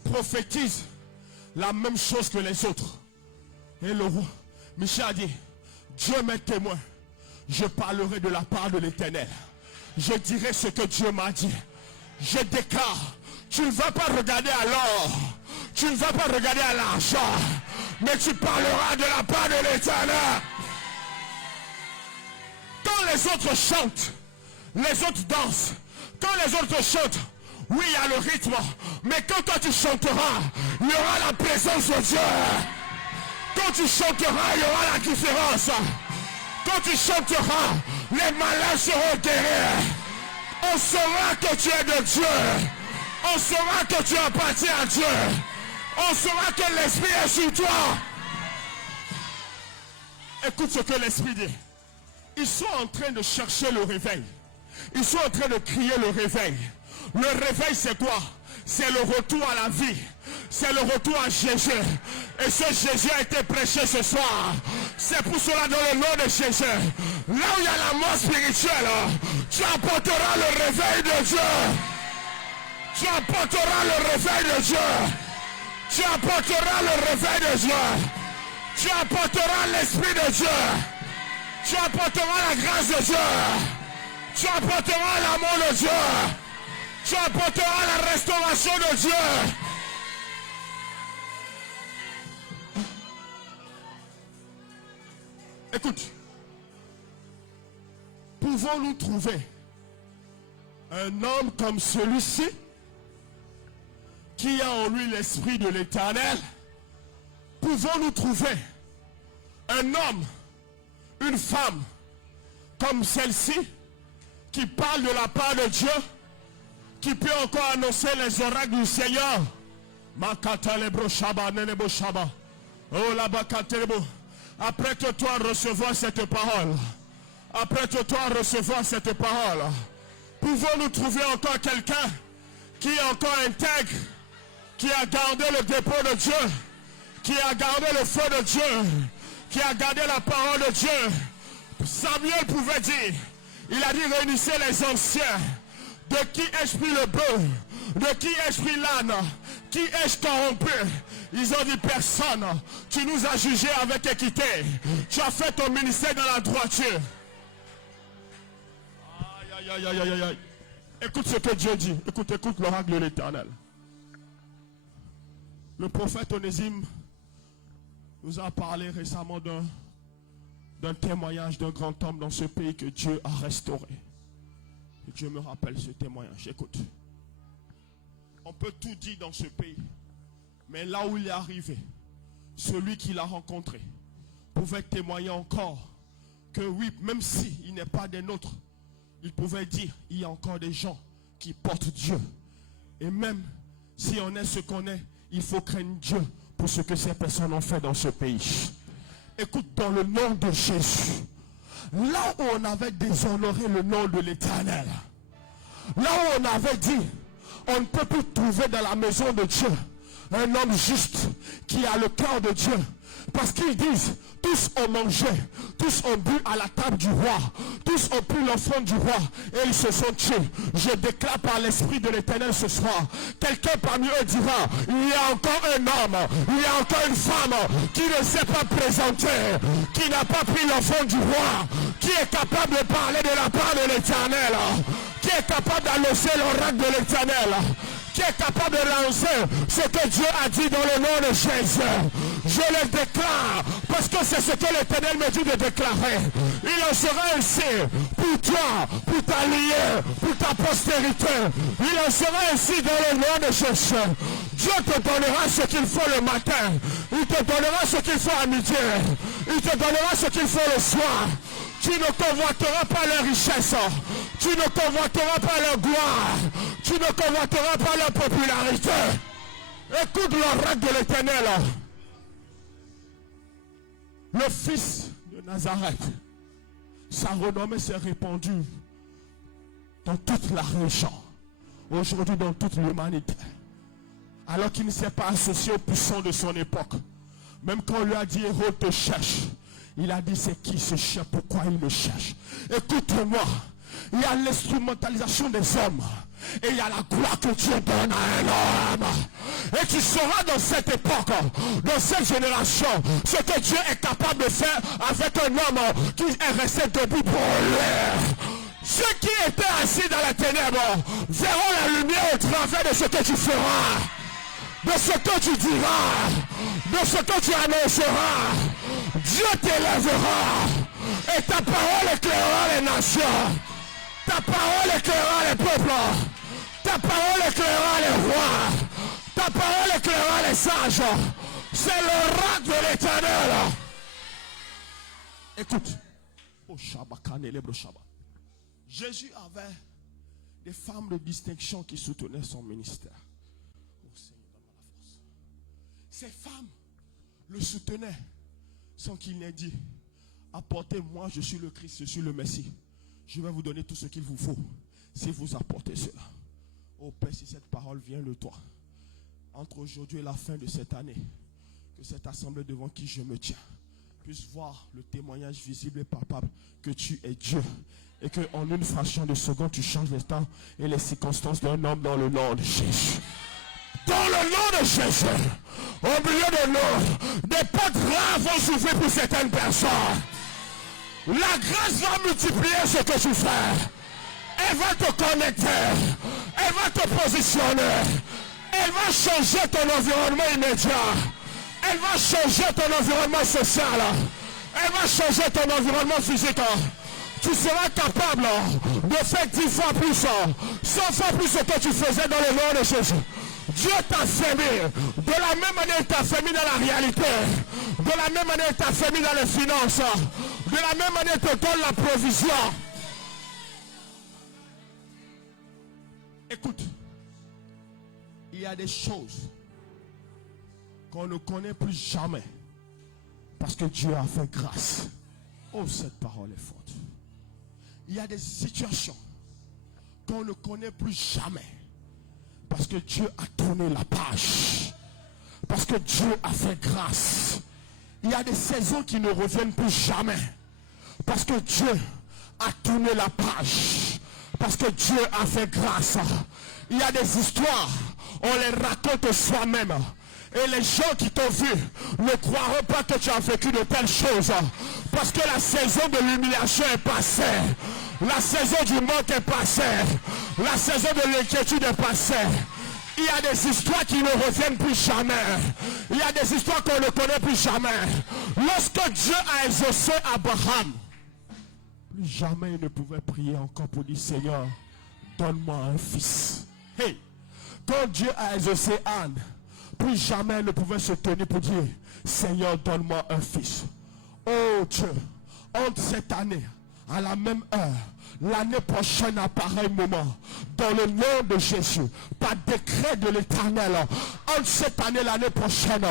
prophétise la même chose que les autres. Et le roi, Michée a dit, Dieu m'est témoin, je parlerai de la part de l'Éternel. Je dirai ce que Dieu m'a dit. Je déclare, tu ne vas pas regarder à l'or, tu ne vas pas regarder à l'argent, mais tu parleras de la part de l'Éternel. Quand les autres chantent, les autres dansent. Quand les autres chantent, oui, il y a le rythme, mais quand toi tu chanteras, il y aura la présence de Dieu. Quand tu chanteras, il y aura la différence. Quand tu chanteras, les malades seront guéris. On saura que tu es de Dieu. On saura que tu appartiens à Dieu. On saura que l'Esprit est sur toi. Écoute ce que l'Esprit dit. Ils sont en train de chercher le réveil. Ils sont en train de crier le réveil. Le réveil, c'est quoi? C'est le retour à la vie. C'est le retour à Jésus. Et ce Jésus a été prêché ce soir. C'est pour cela, dans le nom de Jésus, là où il y a la mort spirituelle, tu apporteras le réveil de Dieu. Tu apporteras le réveil de Dieu. Tu apporteras le réveil de Dieu. Tu apporteras l'Esprit de Dieu. Tu apporteras la grâce de Dieu. Tu apporteras l'amour de Dieu. Tu apporteras la restauration de Dieu. Écoute, pouvons-nous trouver un homme comme celui-ci qui a en lui l'Esprit de l'Éternel? Pouvons-nous trouver un homme, une femme comme celle-ci qui parle de la part de Dieu, qui peut encore annoncer les oracles du Seigneur? Apprête-toi à recevoir cette parole. Apprête-toi à recevoir cette parole. Pouvons-nous trouver encore quelqu'un qui est encore intègre, qui a gardé le dépôt de Dieu, qui a gardé le feu de Dieu, qui a gardé la parole de Dieu? Samuel pouvait dire, il a dit, réunissez les anciens. De qui ai-je pris le bœuf? De qui ai-je pris l'âne? Qui ai-je corrompu? Ils ont dit, personne. Tu nous as jugés avec équité. Tu as fait ton ministère dans la droiture. Aïe, aïe, aïe, aïe, aïe. Écoute ce que Dieu dit. Écoute l'oracle de l'Éternel. Le prophète Onésime nous a parlé récemment d'un témoignage d'un grand homme dans ce pays que Dieu a restauré. Et Dieu me rappelle ce témoignage. Écoute. On peut tout dire dans ce pays. Mais là où il est arrivé, celui qui l'a rencontré pouvait témoigner encore que oui, même s'il n'est pas des nôtres, il pouvait dire, il y a encore des gens qui portent Dieu. Et même si on est ce qu'on est, il faut craindre Dieu pour ce que ces personnes ont fait dans ce pays. Écoute, dans le nom de Jésus, là où on avait déshonoré le nom de l'Éternel, là où on avait dit, on ne peut plus trouver dans la maison de Dieu un homme juste qui a le cœur de Dieu. Parce qu'ils disent, tous ont mangé, tous ont bu à la table du roi, tous ont pris l'offrande du roi et ils se sont tués. Je déclare par l'Esprit de l'Éternel ce soir, quelqu'un parmi eux dira, il y a encore un homme, il y a encore une femme qui ne s'est pas présentée, qui n'a pas pris l'offrande du roi, qui est capable de parler de la part de l'Éternel, qui est capable d'annoncer l'oracle de l'Éternel, qui est capable de lancer ce que Dieu a dit dans le nom de Jésus. Je le déclare parce que c'est ce que l'Éternel me dit de déclarer. Il en sera ainsi pour toi, pour ta liée, pour ta postérité. Il en sera ainsi dans le nom de Jésus. Dieu te donnera ce qu'il faut le matin. Il te donnera ce qu'il faut à midi. Il te donnera ce qu'il faut le soir. Tu ne convoiteras pas leur richesse. Tu ne convoiteras pas leur gloire. Tu ne convoiteras pas leur popularité. Écoute l'oracle de l'Éternel. Le fils de Nazareth, sa renommée s'est répandue dans toute la région. Aujourd'hui dans toute l'humanité. Alors qu'il ne s'est pas associé aux puissants de son époque. Même quand on lui a dit Hérode te cherche, il a dit c'est qui ce chien, pourquoi il me cherche. Écoute-moi, il y a l'instrumentalisation des hommes et il y a la gloire que Dieu donne à un homme. Et tu sauras dans cette époque, dans cette génération, ce que Dieu est capable de faire avec un homme qui est resté debout pour lui. Ceux qui étaient assis dans la ténèbres verront la lumière au travers de ce que tu feras, de ce que tu diras, de ce que tu annonceras. Dieu t'élèvera et ta parole éclairera les nations. Ta parole éclairera les peuples. Ta parole éclairera les rois. Ta parole éclairera les sages. C'est l'oracle de l'Éternel. Écoute. Jésus avait des femmes de distinction qui soutenaient son ministère. Oh Seigneur, donne-moi la force. Ces femmes le soutenaient sans qu'il n'ait dit apportez-moi, je suis le Christ, je suis le Messie. Je vais vous donner tout ce qu'il vous faut si vous apportez cela. Oh Père, si cette parole vient de toi, entre aujourd'hui et la fin de cette année, que cette assemblée devant qui je me tiens puisse voir le témoignage visible et palpable que tu es Dieu. Et qu'en une fraction de seconde, tu changes les temps et les circonstances d'un homme dans le nom de Jésus. Dans le nom de Jésus, au milieu de nous, des portes rares vont s'ouvrir pour certaines personnes. La grâce va multiplier ce que tu fais. Elle va te connecter. Elle va te positionner. Elle va changer ton environnement immédiat. Elle va changer ton environnement social. Elle va changer ton environnement physique. Tu seras capable de faire 10 fois plus, 100 fois plus ce que tu faisais dans le nom de Jésus. Dieu t'a fait mis. De la même manière il t'a fait mis dans la réalité. De la même manière il t'a fait mis dans les finances. De la même manière il te donne la provision. Écoute, il y a des choses qu'on ne connaît plus jamais. Parce que Dieu a fait grâce. Oh, cette parole est forte. Il y a des situations qu'on ne connaît plus jamais. Parce que Dieu a tourné la page. Parce que Dieu a fait grâce. Il y a des saisons qui ne reviennent plus jamais. Parce que Dieu a tourné la page. Parce que Dieu a fait grâce. Il y a des histoires, on les raconte soi-même. Et les gens qui t'ont vu ne croiront pas que tu as vécu de telles choses. Parce que la saison de l'humiliation est passée. La saison du manque est passée. La saison de l'inquiétude est passée. Il y a des histoires qui ne reviennent plus jamais. Il y a des histoires qu'on ne connaît plus jamais. Lorsque Dieu a exaucé Abraham, plus jamais il ne pouvait prier encore pour dire Seigneur, donne-moi un fils. Hey, quand Dieu a exaucé Anne, plus jamais elle ne pouvait se tenir pour dire Seigneur, donne-moi un fils. Oh Dieu, entre cette année, à la même heure, l'année prochaine à pareil moment, dans le nom de Jésus, par décret de l'Éternel, entre cette année et l'année prochaine,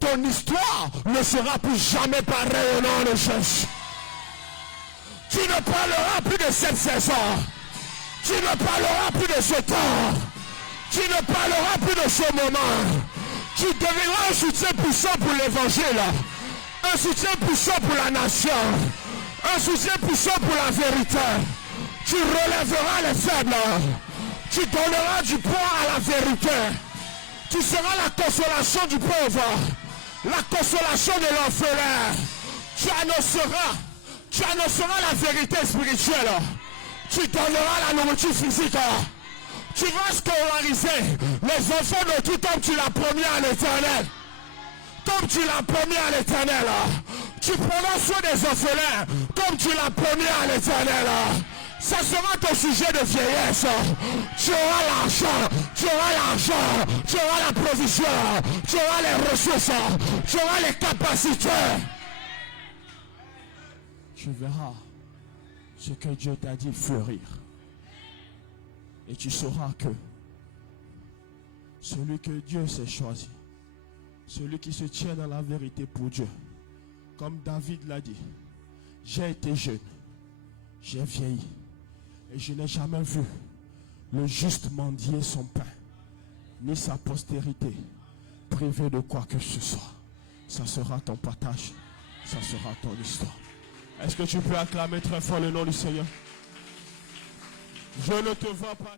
ton histoire ne sera plus jamais pareille au nom de Jésus. Tu ne parleras plus de cette saison. Tu ne parleras plus de ce temps. Tu ne parleras plus de ce moment. Tu deviendras un soutien puissant pour l'évangile. Un soutien puissant pour la nation. Un soutien puissant pour la vérité. Tu relèveras les faibles. Tu donneras du poids à la vérité. Tu seras la consolation du pauvre. La consolation de l'orphelin. Tu annonceras la vérité spirituelle. Tu donneras la nourriture physique. Tu vas scolariser les enfants de tout homme. Tu l'as promis à l'Éternel. Comme tu l'as promis à l'Éternel. Tu prendras soin des orphelins. Comme tu l'as promis à l'Éternel. Ça sera ton sujet de vieillesse. Tu auras l'argent. Tu auras l'argent. Tu auras la provision. Tu auras les ressources. Tu auras les capacités. Tu verras ce que Dieu t'a dit fleurir. Et tu sauras que celui que Dieu s'est choisi, celui qui se tient dans la vérité pour Dieu, comme David l'a dit, j'ai été jeune, j'ai vieilli, et je n'ai jamais vu le juste mendier son pain, ni sa postérité privé de quoi que ce soit. Ça sera ton partage, ça sera ton histoire. Est-ce que tu peux acclamer très fort le nom du Seigneur? Je ne te vois pas.